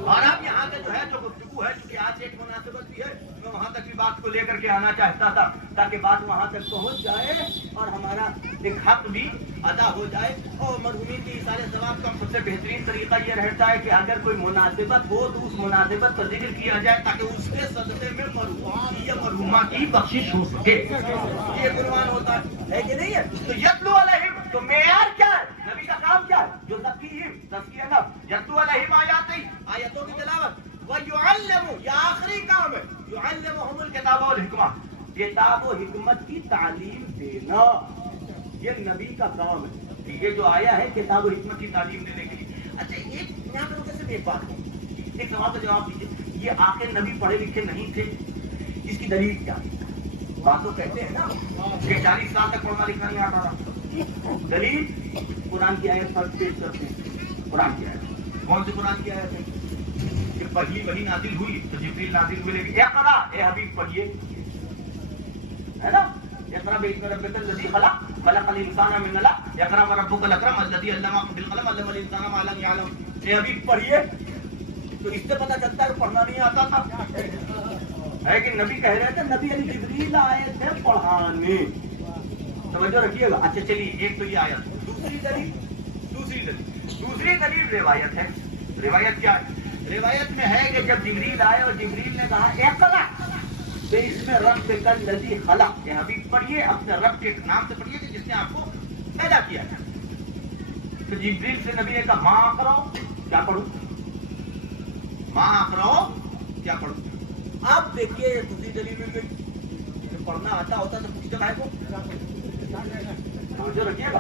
اور اب یہاں سے جو ہے جو گفتگو ہے، چونکہ آج ایک مناسبت بھی ہے، میں وہاں تک بھی بات کو لے کر کے آنا چاہتا تھا تاکہ بات وہاں تک پہنچ جائے اور ہمارا ایک حق بھی ادا ہو جائے. اور مرحومین کی سارے ثواب کا سب سے بہترین طریقہ یہ رہتا ہے کہ اگر کوئی مناسبت ہو تو اس مناسبت کا ذکر کیا جائے تاکہ اس کے صدقے میں مرحوم یا مرحومہ کی بخشش ہو سکے. یہ عنوان ہوتا ہے کہ نہیں ہے. تو یتلو علیہم، تو معیار کیا ہے، نبی کا کام کیا ہے، جو تزکیہم تزکیہ نفس، یتلو علیہم آیاتی، آیتوں کی تلاوت، وَيُعَلِّمُ، یہ آخری کام ہے، يُعَلِّمُهُمُ الْكِتَابَ وَالْحِکْمَةَ، کتاب و حکمت کی تعلیم دینا، یہ نبی کا کام ہے. یہ جو آیا ہے کتاب و حکمت کی تعلیم دینے کے لیے. اچھا ایک یہاں پر صرف ایک بات ہے، ایک سوال کا جواب دیجیے. یہ آخر نبی پڑھے لکھے نہیں تھے، اس کی دلیل کیا ہے؟ بات تو کہتے ہیں نا کہ 40 سال تک پڑھنا لکھنا نہیں آتا تھا. دلیل قرآن کی آیت پر پیش کرتے ہیں. قرآن کی آیت کون سی قرآن کی آیت ہے کہ پہلی وحی نازل ہوئی تو جبریل نازل ہوئے کہ اقرا، اے حبیب پڑھیے، ہے نا. اقرا باسم ربک الذی خلق، خلق الانسان من علق، اقرا وربک الاکرم الذی علم بالقلم، علم الانسان ما لم یعلم. اے حبیب پڑھیے. تو اس سے پتہ چلتا ہے پڑھنا نہیں آتا تھا. ہے کہ نبی کہہ رہے تھے، نبی علی جبریل آئے تھے پڑھانے. توجہ رکھیے گا. اچھا چلیے ایک تو یہ آیت. دوسری دلیل روایت ہے. روایت کیا ہے؟ روایت میں ہے کہ جب جبریل آئے اور جبریل نے کہا اقرا باسم ربک الذی خلق، کہ حبیب پڑھیے اپنے رب کے نام سے پڑھیے کہ جس نے آپ کو پیدا کیا ہے. تو جبریل سے نبی نے کہا ماں اقرا، کیا پڑھوں؟ ماں اقرا کیا پڑھوں؟ آپ دیکھیے دوسری دلیل مل گئی. پڑھنا آتا ہوتا تو پوچھتے بھائی کو. توجہ رکھیے گا،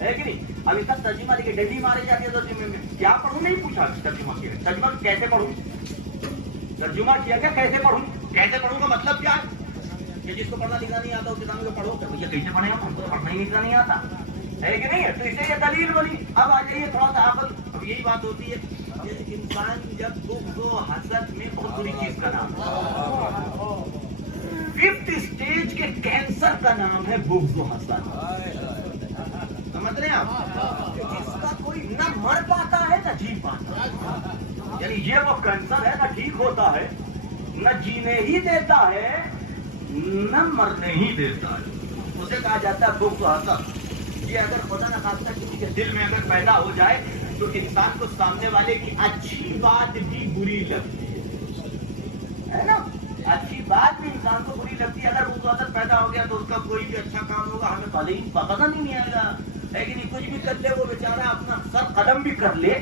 ہے کہ نہیں. ابھی تک ترجمہ دیکھیے ڈنڈی مارے جاتے ہیں ترجمے میں. کیا پڑھوں نہیں پوچھا، ترجمہ کیا. ترجمہ کیسے پڑھوں، ترجمہ کیا کہ کیسے پڑھوں. کیسے پڑھوں کا مطلب کیا ہے کہ جس کو پڑھنا لکھنا نہیں آتا اس کتاب کو پڑھو. یہ کیسے پڑھیں گا، ہم کو پڑھنا ہی لکھنا نہیں آتا، ہے کہ نہیں ہے. تو اسے یہ دلیل بنی. اب آ جائیے تھوڑا سا عقل. اب یہی بات ہوتی ہے کہ انسان جب بغض و حسد میں بہت بری چیز کا نام ہے. 5th اسٹیج کے کینسر کا نام ہے بغض و حسد. سمجھ رہے ہیں آپ؟ جس کا کوئی نہ مر پاتا ہے نہ جی پاتا ہے. یعنی یہ وہ کینسر ہے، نہ ٹھیک ہوتا ہے، نہ جینے ہی دیتا ہے، نہ مرنے ہی دیتا ہے. اسے کہا جاتا ہے بغض و حسد. یہ اگر خدا نہ خاصہ کسی کے دل میں اگر پیدا ہو جائے تو انسان کو سامنے والے کی اچھی بات بھی بری لگتی ہے نا. اچھی بات بھی انسان کو بری لگتی ہے. اگر بغض و حسد پیدا ہو گیا تو اس کا کوئی بھی اچھا کام ہوگا ہمیں پہلے ہی پتا نہیں آئے گا، ہے کہ نہیں. کچھ بھی کر لے وہ بیچارہ اپنا سر قلم بھی کر لے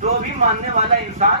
تو بھی ماننے والا انسان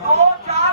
2-4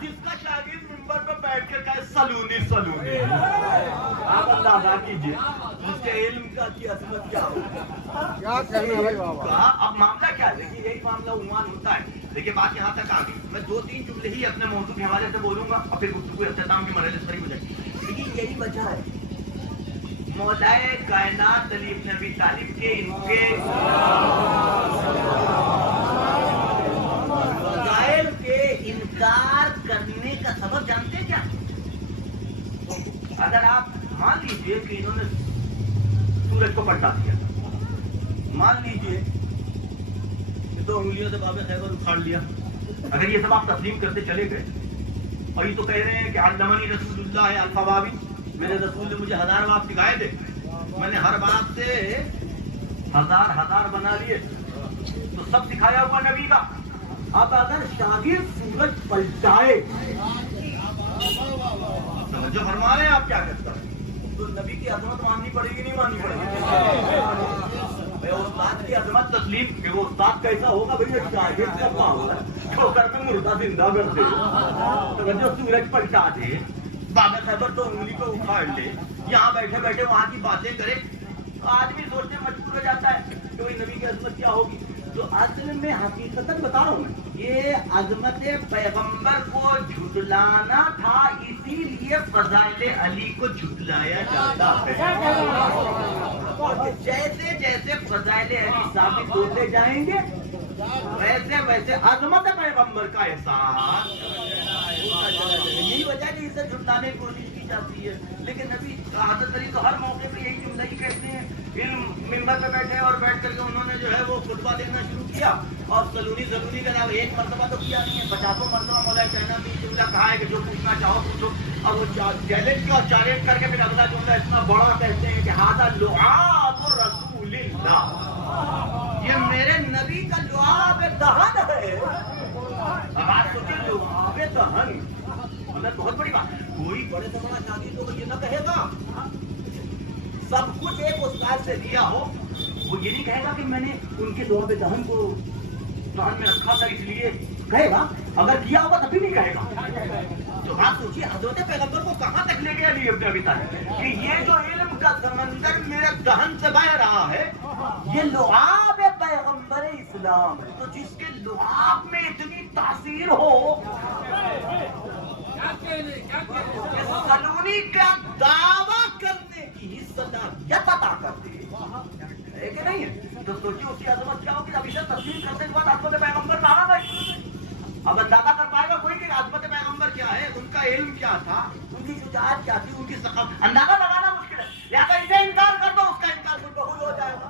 جس کا شاگرد منبر پہ بیٹھ کے کہے سلونی سلونی، آپ اندازہ کیجیے اس کے علم کا کی عظمت کیا ہوگا. اب معاملہ کیا ہے؟ دیکھیے یہی معاملہ عنوان ہوتا ہے. دیکھیے بات یہاں تک آ گئی. میں 2-3 جملے ہی اپنے موضوع کے حوالے سے بولوں گا اور پھر گفتگو اختتام کے مرحلے سے قریب ہو جائے گی. دیکھیے یہی وجہ ہے مولائے کائنات علی ابن ابی طالب کے ان کے فضائل کے انکار کرنے کا سبب جانتے ہیں کیا؟ اگر آپ مان لیجئے کہ انہوں نے سورج کو پلٹا دیا، مان لیجئے کہ 2 انگلیوں سے باب خیبر اکھاڑ لیا، اگر یہ سب آپ تسلیم کرتے چلے گئے اور یہ تو کہہ رہے ہیں کہ علمنی رسول اللہ الفبابی، میرے رسول نے مجھے 1000 باب سکھائے تھے، میں نے ہر باب سے 1000 بنا لیے، تو سب سکھایا ہوا نبی کا. اب اگر شاگرد سورج پلٹائے، توجہ فرما رہے ہیں آپ کیا کرتا ہے، تو نبی کی عظمت ماننی پڑے گی نہیں ماننی پڑے گی؟ استاد کی عظمت تسلیم کہ وہ استاد کیسا ہوگا بھائی، شاگرد کا ہوگا جو کر میں مردہ زندہ کر دے، توجہ سورج پلٹا دے، بابا خیبر تو انگلی کو اکھاڑ لے، یہاں بیٹھے بیٹھے وہاں کی باتیں کرے، تو آدمی سوچنے مجبور ہو جاتا ہے کہ وہی نبی کی عظمت کیا ہوگی. تو اصل میں حقیقت بتا رہا ہوں میں، یہ عظمت پیغمبر کو جھٹلانا تھا، اسی لیے فضائل علی کو جھٹلایا جاتا ہے. جیسے جیسے فضائل علی ثابت ہوتے جائیں گے ویسے ویسے عظمت پیغمبر کا احساس. یہی وجہ کہ اسے جھٹلانے کی کوشش کی جاتی ہے. لیکن نبی حضرت علی تو ہر موقع پہ یہی جملہ ہی کہتے ہیں. علم ممبر پہ بیٹھے اور بیٹھ کر کے انہوں نے جو ہے وہ خطبہ دینا شروع کیا اور سلونی کا نام ایک مرتبہ تو کیا نہیں ہے، 50 مرتبہ مولانا کہنا بھی جملہ کہا ہے کہ جو پوچھنا چاہو پوچھو. اور وہ چیلنج کیا، چیلنج کر کے پھر اگلا جملہ اتنا بڑا کہتے ہیں کہ ھذا لعاب رسول اللہ، یہ میرے نبی کا لعاب دہن ہے. اب آپ سوچیں لعاب دہن مطلب بہت بڑی بات. کوئی بڑے سے بڑا شاگرد تو یہ نہ کہے گا سب کچھ ایک استاد سے دیا ہو، وہ یہ نہیں کہے گا کہ میں نے ان کے لعاب دہن کو دہن میں رکھا تھا اس لیے، کہے گا اگر کیا ہوگا تب بھی نہیں کہے گا. تو آپ سوچیے حضرت پیغمبر کو کہاں تک لے گیا علی ابن ابی طالب کہ یہ جو علم کا سمندر میرے دہن سے بہ رہا ہے یہ لعاب پیغمبر اسلام ہے. تو جس کے لعاب میں اتنی تاثیر ہو، سلونی کا دعویٰ کرنے کی صلاحیت عطا کرتے ہے کہ نہیں ہے، تو سوچیے اس کی عظمت کیا ہوگی. ابھی تک تسلیم کرنے کے بعد عظمت پیغمبر کہاں گئی؟ اب اندازہ کر پائے گا کوئی کہ عظمت پیغمبر کیا ہے، ان کا علم کیا تھا، ان کی شجاعت کیا تھی، ان کی ثقافت اندازہ لگانا مشکل ہے. لہٰذا اسے انکار کر دو، اس کا انکار خود بخود ہو جائے گا.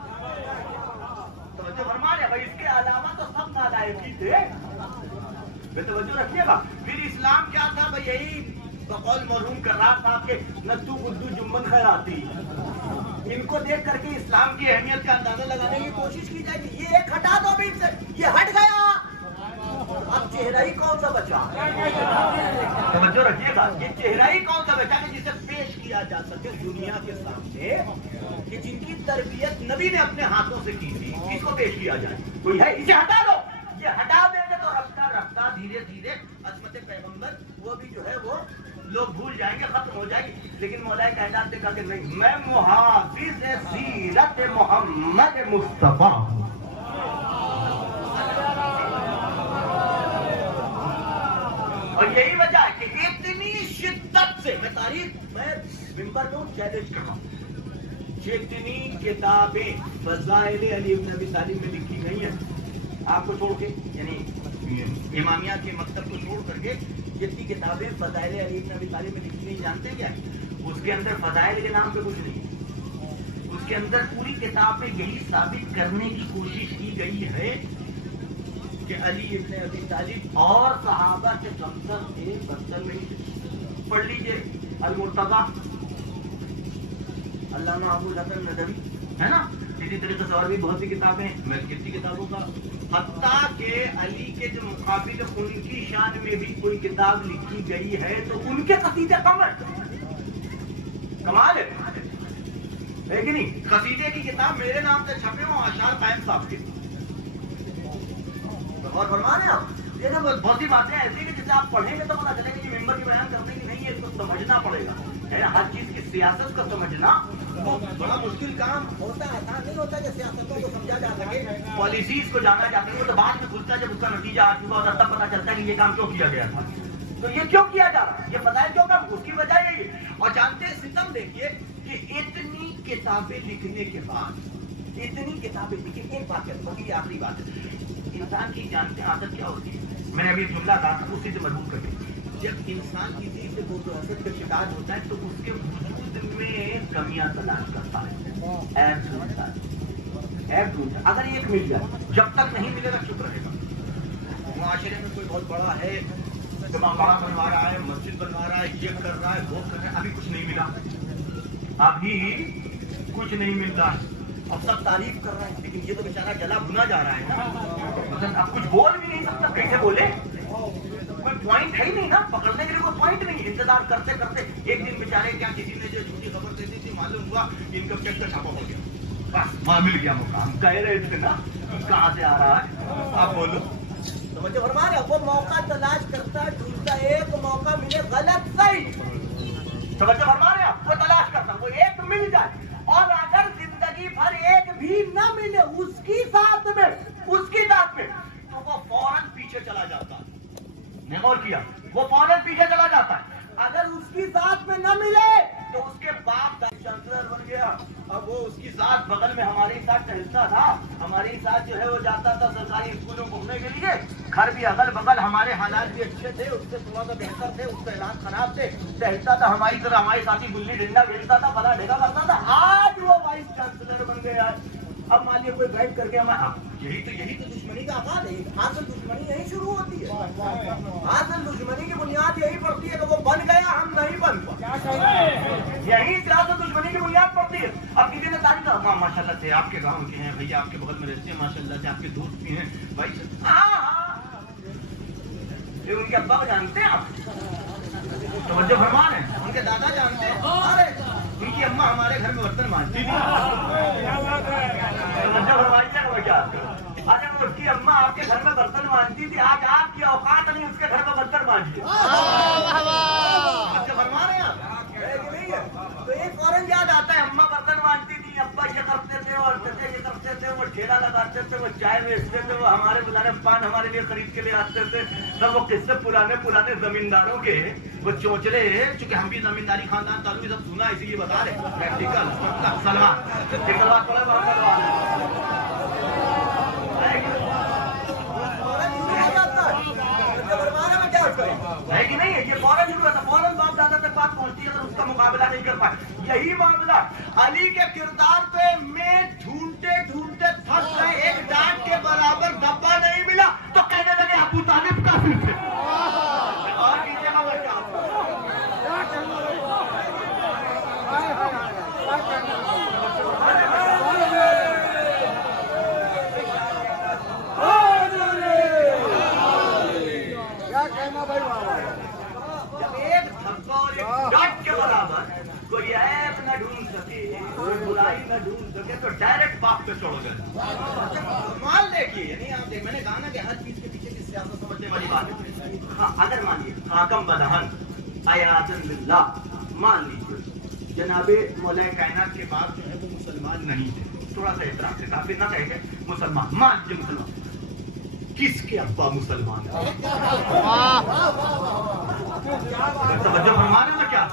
توجہ فرما رہے بھائی، اس کے علاوہ تو سب نالائق ہی تھے. توجہ رکھیے گا. پھر اسلام کیا تھا بھائی؟ یہی بقول مرحوم کرار صاحب کے نتو اردو جمن خیراتی، ان کو دیکھ کر کے اسلام کی اہمیت کا اندازہ لگانے کی کوشش کی جائے گی. یہ ایک ہٹا دو بھی سے، یہ ہٹ گیا، اب چہرہ ہی کون سا بچا؟ توجہ رکھیے گا، یہ چہرہ ہی کون سا بچا کہ جسے پیش کیا جا سکے دنیا کے سامنے کہ جن کی تربیت نبی نے اپنے ہاتھوں سے کی تھی، اس کو پیش کیا جائے. کوئی ہے؟ اسے ہٹا دو. یہ ہٹا دیں گے تو رفتہ رفتہ دھیرے دھیرے عظمت پیغمبر وہ بھی جو ہے وہ لوگ بھول جائیں گے، ختم ہو جائے گی. لیکن مولا کائنات نے کہا کہ نہیں، میں محافظ سیرت محمد مصطفیٰ ہوں. اور یہی وجہ ہے کہ اتنی شدت سے میں تاریخ میں ممبر کو چیلنج کر رہا ہوں، جتنی کتابیں فضائل علی ابن ابی طالب میں لکھی گئی ہیں آپ کو چھوڑ کے، یعنی امامیہ کے مکتب کو چھوڑ کر کے جتنی کتابیں فضائل علی ابن ابی طالب میں لکھی گئی جانتے ہیں کیا؟ اس کے اندر فضائل کے نام پہ کچھ نہیں، اس کے اندر پوری کتاب میں یہی ثابت کرنے کی کوشش کی گئی ہے کہ علی ابن ابی طالب اور صحابہ سے کمتر تھے، بدتر نہیں تھے. پڑھ لیجئے المرتضیٰ علامہ ابو الحسن ندوی ہے نا، اسی طریقے سے اور بھی بہت سی کتابیں ہیں. میں کتنی کتابوں کا حتیٰ کہ علی کے جو مقابل ان کی شان میں بھی کوئی کتاب لکھی گئی ہے تو ان کے قصیدے کم ہے. کمال ہے کہ نہیں؟ قصیدے کی کتاب میرے نام سے چھپے ہوں، اشعار قائم صاحب کے. اور فرما رہے آپ یہ نا بہت سی باتیں ایسی ہیں جسے آپ پڑھیں گے تو پتا چلے گا کہ ممبر کی بیان کرنے کی نہیں ہے، اس کو سمجھنا پڑے گا. ہر چیز کی سیاست کو سمجھنا بڑا مشکل کام ہوتا ہے، آسان نہیں ہوتا کہ سیاستوں کو سمجھا جا سکے، پالیسیز کو جانا جا سکے. تو بعد میں کھلتا ہے جب اس کا نتیجہ آ چکا ہوتا ہے تب پتا چلتا ہے کہ یہ کام کیوں کیا گیا تھا. تو یہ کیوں کیا جا رہا ہے، یہ پتا ہے کیوں کام، اس کی وجہ یہی ہے. اور جانتے ہیں ستم دیکھیے کہ اتنی کتابیں لکھنے کے بعد، اتنی کتابیں لکھی، ایک بات ہے، یہ آخری بات ہے، انسان کی جانتے ہیں عادت کیا ہوتی ہے. میں نے ابھی جملہ کہا تھا اسی سے مضبوط کر کے، جب انسان کسی سے حسد کا شکار ہوتا ہے تو اس کے وجود میں کمیاں تلاش کرتا ہے، ایب ڈھونڈتا ہے. اگر ایک مل جائے، جب تک نہیں ملے گا چپ رہے گا. معاشرے میں کوئی بہت بڑا ہے، جمع بڑا بنوا رہا ہے، مسجد بنوا رہا ہے، یہ کر رہا ہے، وہ کر رہا ہے، ابھی کچھ نہیں ملا، ابھی کچھ نہیں ملتا ہے. اب سب تعریف کر رہا ہے لیکن یہ تو بیچارہ جلا بھنا جا رہا ہے نا. اب کچھ بول بھی نہیں سکتا، کیسے بولے، کوئی پوائنٹ ہے ہی نہیں نا، پکڑنے کے لیے کوئی پوائنٹ نہیں. انتظار کرتے کرتے ایک دن بیچارے کیا کسی نے جو جھوٹی خبر دے دی تھی، معلوم ہوا انکم ٹیکس کا چھاپا ہو گیا، بس وہاں مل گیا موقع. ہم کہہ رہے تھے نا کہاں سے آ رہا ہے، آپ بولو. توجہ فرما رہے، وہ موقع تلاش کرتا ہے، ڈھونڈتا ہے، ایک موقع ملے غلط صحیح. توجہ فرما رہے، وہ تلاش کرتا ہے، وہ ایک مل جائے. اور اگر زندگی بھر ایک بھی نہ ملے اس کی ساتھ میں، اس کی ذات میں، تو وہ فوراً پیچھے چلا جاتا ہے. نے غور کیا، وہ فوراً پیچھے چلا جاتا ہے. اگر اس کی ذات میں نہ ملے تو اس کے باپ چانسلر بن گیا. اب وہ اس کی ذات بغل میں ہمارے ساتھ ٹہلتا تھا، ہمارے ساتھ جو ہے وہ جاتا تھا سرکاری اسکولوں گھومنے کے لیے، گھر بھی اگل بغل، ہمارے حالات بھی اچھے تھے، اس سے تھوڑا سا بہتر تھے، اس کا علاج خراب تھے، ٹہلتا تھا ہماری طرح، ہمارے ساتھی گلی ڈنڈا کھیلتا تھا، بڑا ڈھیگا کرتا تھا. آج وہ وائس چانسلر بن گیا. اب مان لیے کوئی گائیڈ کر کے ہمیں، یہی تو دشمنی کا آغاز ہے. اصل دشمنی یہی شروع ہوتی ہے، اصل دشمنی کی بنیاد یہی پڑتی ہے کہ وہ بن گیا، ہم نہیں بن پائے. یہی سیاست دشمنی کی بنیاد پڑتی ہے. اب کسی نے تعریف کہا ماشاء اللہ سے آپ کے گاؤں کے ہیں بھیا، آپ کے بغل میں رہتے ہیں، ماشاء اللہ سے آپ کے دوست بھی ہیں بھائی. ان کے ابا کو جانتے ہیں آپ، توجہ فرما رہے ہیں، ان کے دادا جانتے ہیں، ان کی اماں ہمارے گھر میں برتن مانجتی تھی. اچھا اس کی اماں آپ کے گھر میں برتن مانجتی تھی، آج آپ کی اوقات نہیں اس کے گھر میں برتن مانجیے. اچھا فرما رہے ہیں آپ، نہیں ہے تو ایک فوراً یاد آتا ہے، اماں برتن مانجتی تھی، ابا یہ کرتے تھے، اور چچے یہ کرتے تھے، وہ ٹھیلا لگاتے تھے، وہ چائے بیچتے تھے، وہ ہمارے بلانے پان ہمارے لیے خرید کے لے آتے تھے. سب وہ قصے پرانے زمینداروں کے، وہ چونچلے، چونکہ ہم بھی زمینداری خاندان تعلق سب سنا، اسی لیے بتا رہے پریکٹیکل سلمان ہے کہ نہیں ہے. یہ فوراً شروع ہوتا، فوراً باپ دادا تک بات پہنچتی ہے، اگر اس کا مقابلہ نہیں کر پائے. یہی معاملہ علی کے کردار پہ میں ڈھونڈتے ڈھونڈتے تھک گئے، ایک ڈانٹ کے برابر ڈبہ نہیں ملا تو کہنے لگے ابو طالب کافی تھے. اور کیجیے گا بچہ جب ایک دھبا اور ایک ڈانٹ کے برابر کوئی عیب نہ ڈھونڈ سکے، کوئی برائی نہ ڈھونڈ سکے تو ڈائریکٹ باپ پہ چڑھ گئے. مال دیکھیے، یعنی آپ دیکھ، میں نے کہا نا کہ ہر چیز کے پیچھے کی سیاست سمجھنے والی بات ہے. ہاں اگر مانیے حاکم بدہن ایاذن باللہ، مان لیجیے جناب مولا کائنات کے بعد جو ہے وہ مسلمان نہیں تھے، تھوڑا سا اعتراض ہے، کافی نہ کہے گا مسلمان، مان لیجیے مسلمان. کس کے ابا مسلمان ہے؟ توجہ فرمانے میں کیا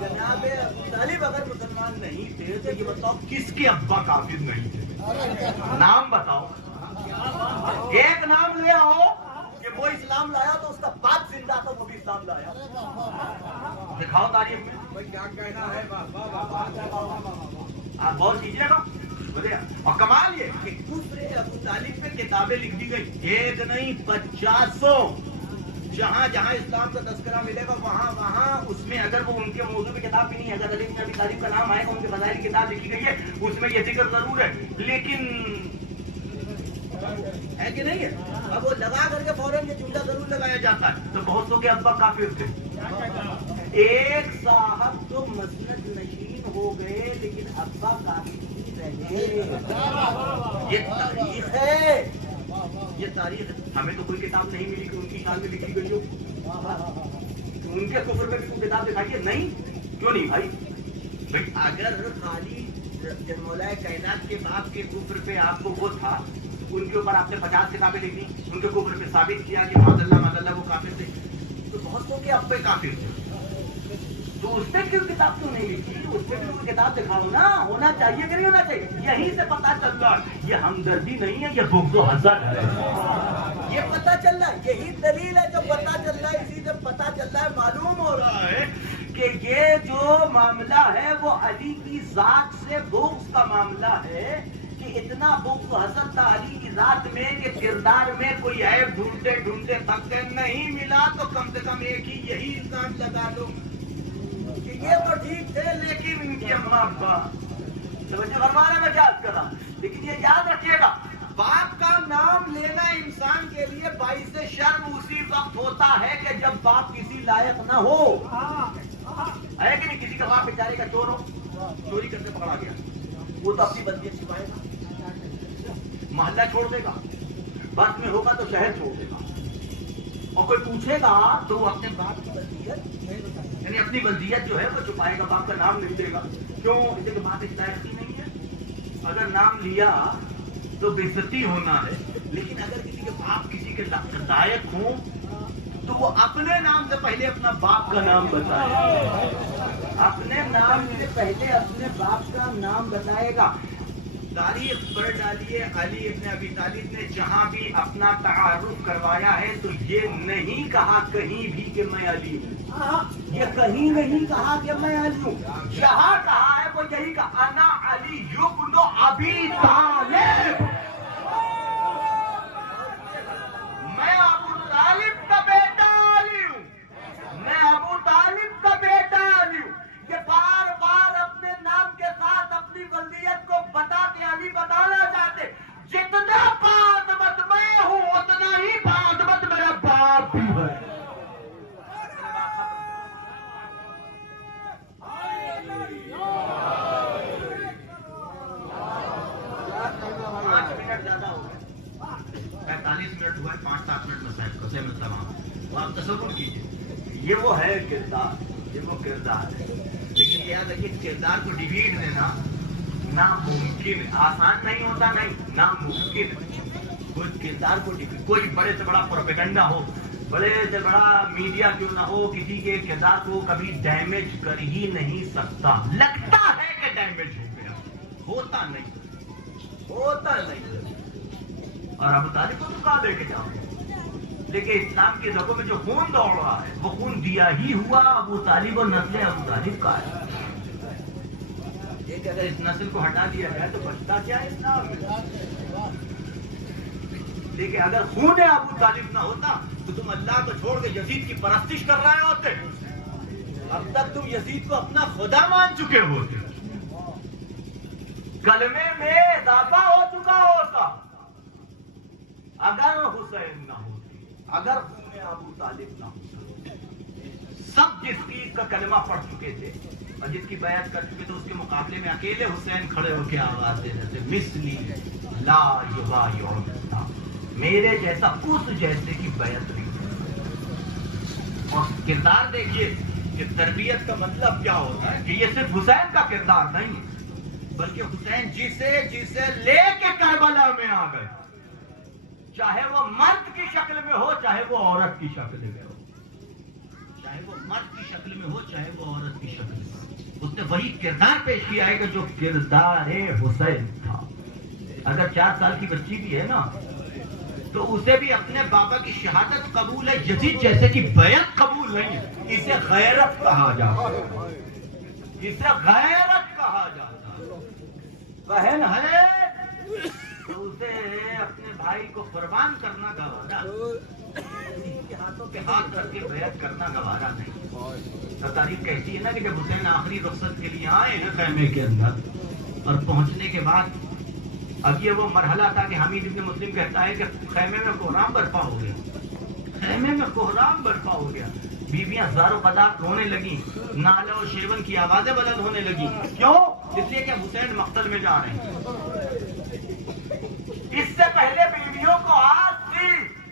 جناب طالب اگر مسلمان نہیں تھے تو یہ بتاؤ کس کے ابا کافر نہیں تھے؟ نام بتاؤ، ایک نام لے آؤ کہ وہ اسلام لایا تو اس کا باپ زندہ تھا، وہ بھی اسلام لایا. دکھاؤ تاریخ میں کیا کہنا ہے. آپ غور کیجیے گا. اور کمال یہ کہ دوسرے ابو طالب پہ کتابیں لکھ دی گئی، ایک نہیں 50 جہاں جہاں اسلام کا تذکرہ ملے گا وہاں وہاں اس میں، اگر وہ ان کے موضوع میں کتاب بھی نہیں ہے، اگر علی بن ابی طالب کا نام آئے گا، ان کے فضائل کی کتاب لکھی گئی ہے، اس میں یہ ذکر ضرور ہے، لیکن ہے کہ نہیں ہے. اب وہ لگا کر کے فوراً یہ جملہ ضرور لگایا جاتا ہے. تو بہت سو کے ابا کافر تھے. ایک صاحب تو مسند نشین ہو گئے لیکن ابا کافر نہیں رہے. یہ تاریخ ہے. یہ تاریخ ہمیں تو کوئی کتاب نہیں ملی کہ ان کی شان میں لکھی گئی ہو. ان کے کفر میں بھی کوئی کتاب دکھائیے. نہیں, کیوں نہیں بھائی؟ اگر خالی مولا کائنات کے باپ کے کفر پہ آپ کو وہ تھا, ان کے اوپر آپ نے 50 کتابیں لکھی, ان کے کفر پہ ثابت کیا کہ معاذ اللہ وہ کافر تھے, تو بہت لوگ اب پہ کافر تھے. تو اس نے کیوں کتاب کیوں نہیں لکھی؟ اس سے بھی کوئی کتاب دکھاؤ نا. ہونا چاہیے کہ نہیں ہونا چاہیے؟ یہیں سے پتا چل رہا ہے یہ ہمدردی نہیں ہے, یہ بغض و حسد ہے. یہ پتا چل رہا ہے, یہی دلیل ہے جو پتا چل رہا ہے. اسی سے پتا چل رہا ہے, معلوم ہو رہا ہے کہ یہ جو معاملہ ہے وہ علی کی ذات سے بغض کا معاملہ ہے, کہ اتنا بغض و حسد تھا علی کی ذات میں کہ کردار میں کوئی عیب ڈھونڈتے ڈھونڈتے تھک گئے, نہیں ملا تو کم سے کم ایک ہی یہی الزام لگا دو کہ یہ تو ٹھیک تھے لیکن ان کی اماں ابا. سمجھے فرمانے میں کیا کر رہا. لیکن یہ یاد رکھیے گا, باپ کا نام لینا انسان کے لیے باعث شرم اسی وقت ہوتا ہے کہ جب باپ کسی لائق نہ ہو. ہے کہ نہیں؟ کسی کا باپ بیچارے کا چور ہو, چوری کرتے پکڑا گیا, وہ تو اپنی بلدیت چھپائے گا, محلہ چھوڑ دے گا, بس میں ہوگا تو شہر چھوڑ دے گا, اور کوئی پوچھے گا تو وہ اپنے باپ کی بلدیت یعنی اپنی بلدیت جو ہے وہ چھپائے گا, باپ کا نام نہیں دے گا. کیوں؟ اسے کہ باپ اس لائق ہی نہیں ہے. اگر نام لیا تو بے عزتی ہونا ہے, لیکن اگر کسی کے باپ کسی کے لائق ہوں تو وہ اپنے نام سے پہلے اپنا باپ کا نام بتائے, اپنے نام سے پہلے اپنے باپ کا نام بتائے گا. تاریخ پڑھ ڈالیے, علی ابن ابی طالب نے جہاں بھی اپنا تعارف کروایا ہے تو یہ نہیں کہا کہیں بھی کہ میں علی ہوں, یہ کہیں نہیں کہا کہ میں علی ہوں. جہاں کہا ہے وہ یہی کہا, انا علی ابن ابی طالب, میں ابو طالب کا بیٹا علی ہوں, میں ابو طالب کا بیٹا علی ہوں. یہ بار بار اپنے نام کے ساتھ اپنی بلدیت کو بتا کے علی بتانا چاہتے, جتنا بادمت میں ہوں اتنا ہی بادمت میرا باپ بھی ہے. 5 منٹ زیادہ ہو گئے, 45 منٹ ہوا ہے, 5-7 منٹ میں صاحب میں تمام. تو آپ تصور کیجیے, یہ وہ ہے کردار, یہ وہ کردار ہے. لیکن یاد رکھیے کردار کو ڈیویڈ دینا ناممکن ہے, آسان نہیں ہوتا, نہیں ناممکن ہے. کوئی کردار کو کوئی بڑے سے بڑا پروپیگنڈا ہو, بڑے سے بڑا میڈیا کیوں نہ ہو, کسی کے کردار کو کبھی ڈیمیج کر ہی نہیں سکتا. لگتا ہے کہ ڈیمیج ہو گیا, ہوتا نہیں, ہوتا نہیں. اور ابو طالب کو تو کہاں لے کے جاؤ, لیکن اسلام کی رگوں میں جو خون دوڑ رہا ہے وہ خون دیا ہی ہوا ابو طالب اور نسل ابو طالب کا ہے. اگر اس نسل کو ہٹا دیا جائے تو بچتا کیا ہے اسلام میں. لیکن اگر خون ابو طالب نہ ہوتا تو تم اللہ کو چھوڑ کے یزید کی پرستش کر رہے ہوتے. اب تک تم یزید کو اپنا خدا مان چکے ہوتے, کلمے میں اضافہ ہو چکا ہوتا. اگر حسین نہ ہوتی, اگر خون ابو طالب نہ ہوتا, سب جس چیز کا کلمہ پڑھ چکے تھے اور جس کی بیعت کر چکے تھے, اس کے مقابلے میں اکیلے حسین کھڑے ہو کے آواز دے رہے تھے, مثلی لا یبایع الاسلام, میرے جیسا اس جیسے کی بیعت نہیں. اور کردار دیکھیے کہ تربیت کا مطلب کیا ہوتا ہے, کہ یہ صرف حسین کا کردار نہیں ہے, بلکہ حسین جسے لے کے کربلا میں آ گئے, چاہے وہ مرد کی شکل میں ہو چاہے وہ عورت کی شکل میں ہو, چاہے وہ مرد کی شکل میں ہو چاہے وہ عورت کی شکل میں ہو, اس نے وہی کردار پیش کیا ہے کہ جو کردار حسین تھا. اگر 4 سال کی بچی بھی ہے نا تو اسے بھی اپنے بابا کی شہادت قبول ہے, یزید جیسے کی بیعت قبول نہیں ہے. اسے غیرت کہا جاتا ہے, اسے غیرت کہا جاتا ہے. بہن ہے تو اسے اپنے بھائی کو قربان کرنا گوارا, کے ہاتھوں پہ ہاتھ رکھ کے بیعت کرنا گوارا نہیں. تاریخ کہتی ہے نا کہ جب حسین آخری رخصت کے لیے آئے نا خیمے کے اندر, اور پہنچنے کے بعد اب یہ وہ مرحلہ تھا کہ حمید ابن مسلم کہتا ہے کہ خیمے میں کوہرام برپا ہو گیا, خیمے میں کوہرام برپا ہو گیا. بیویاں زارو قدار رونے لگی, نالہ اور شیون کی آوازیں بلند ہونے لگی. کیوں؟ اس لیے کہ حسین مقتل میں جا رہے ہیں. اس سے پہلے بیویوں کو آج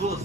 2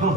2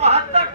72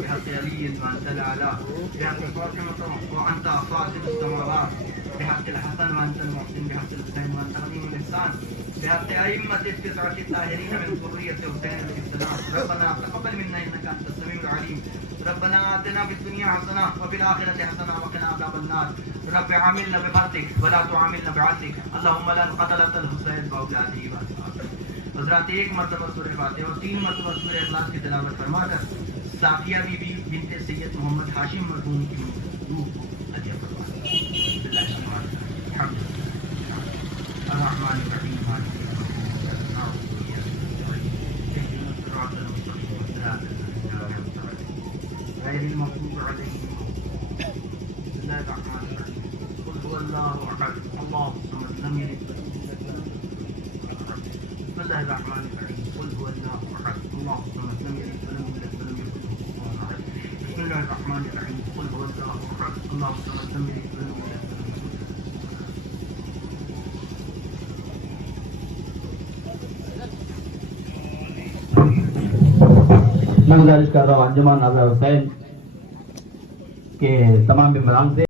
بحق علي وأنت الأعلى بحق فاطمة وأنت فاطر السماوات بحق الحسن وأنت المحسن بحق الحسين وأنت قديم الإحسان بحق أئمة التسعة الطاهرين من ذرية حسين عليه السلام ربنا تقبل منا إنك أنت السميع العليم ربنا آتنا في الدنيا حسنة وفي الآخرة حسنة وقنا عذاب النار رب عاملنا بفرضك ولا تعاملنا بعدلك اللهم لا قتلت الحسين وأولاده وأصحابه حضرات ایک مرتبہ سورہ فاتحہ اور 3 مرتبہ سورہ اخلاص کی تلاوت فرما کر صافیہ بی بی بنت سید محمد ہاشم مرحوم کی روح کو عطیہ فرما بسم اللہ الرحمن الرحیم مالک یوم الدین نعبد و ایاک نستعین اهدنا الصراط المستقیم صراط الذین انعمت علیہم غیر المغضوب علیہم بسم اللہ الرحمن الرحیم قل هو اللہ احد اللہ الصمد لم یلد ولم یولد ولم یکن بسم الله الرحمن الرحيم قل هو الله احد الله الصمد لم يلد ولم يولد ولم يكن له كفوا احد بسم الله الرحمن الرحيم قل هو الله احد الله الصمد لم يلد ولم يولد ولم يكن میں گزارش کر رہا ہوں انجمن حضرت حسین کے تمام ممبران سے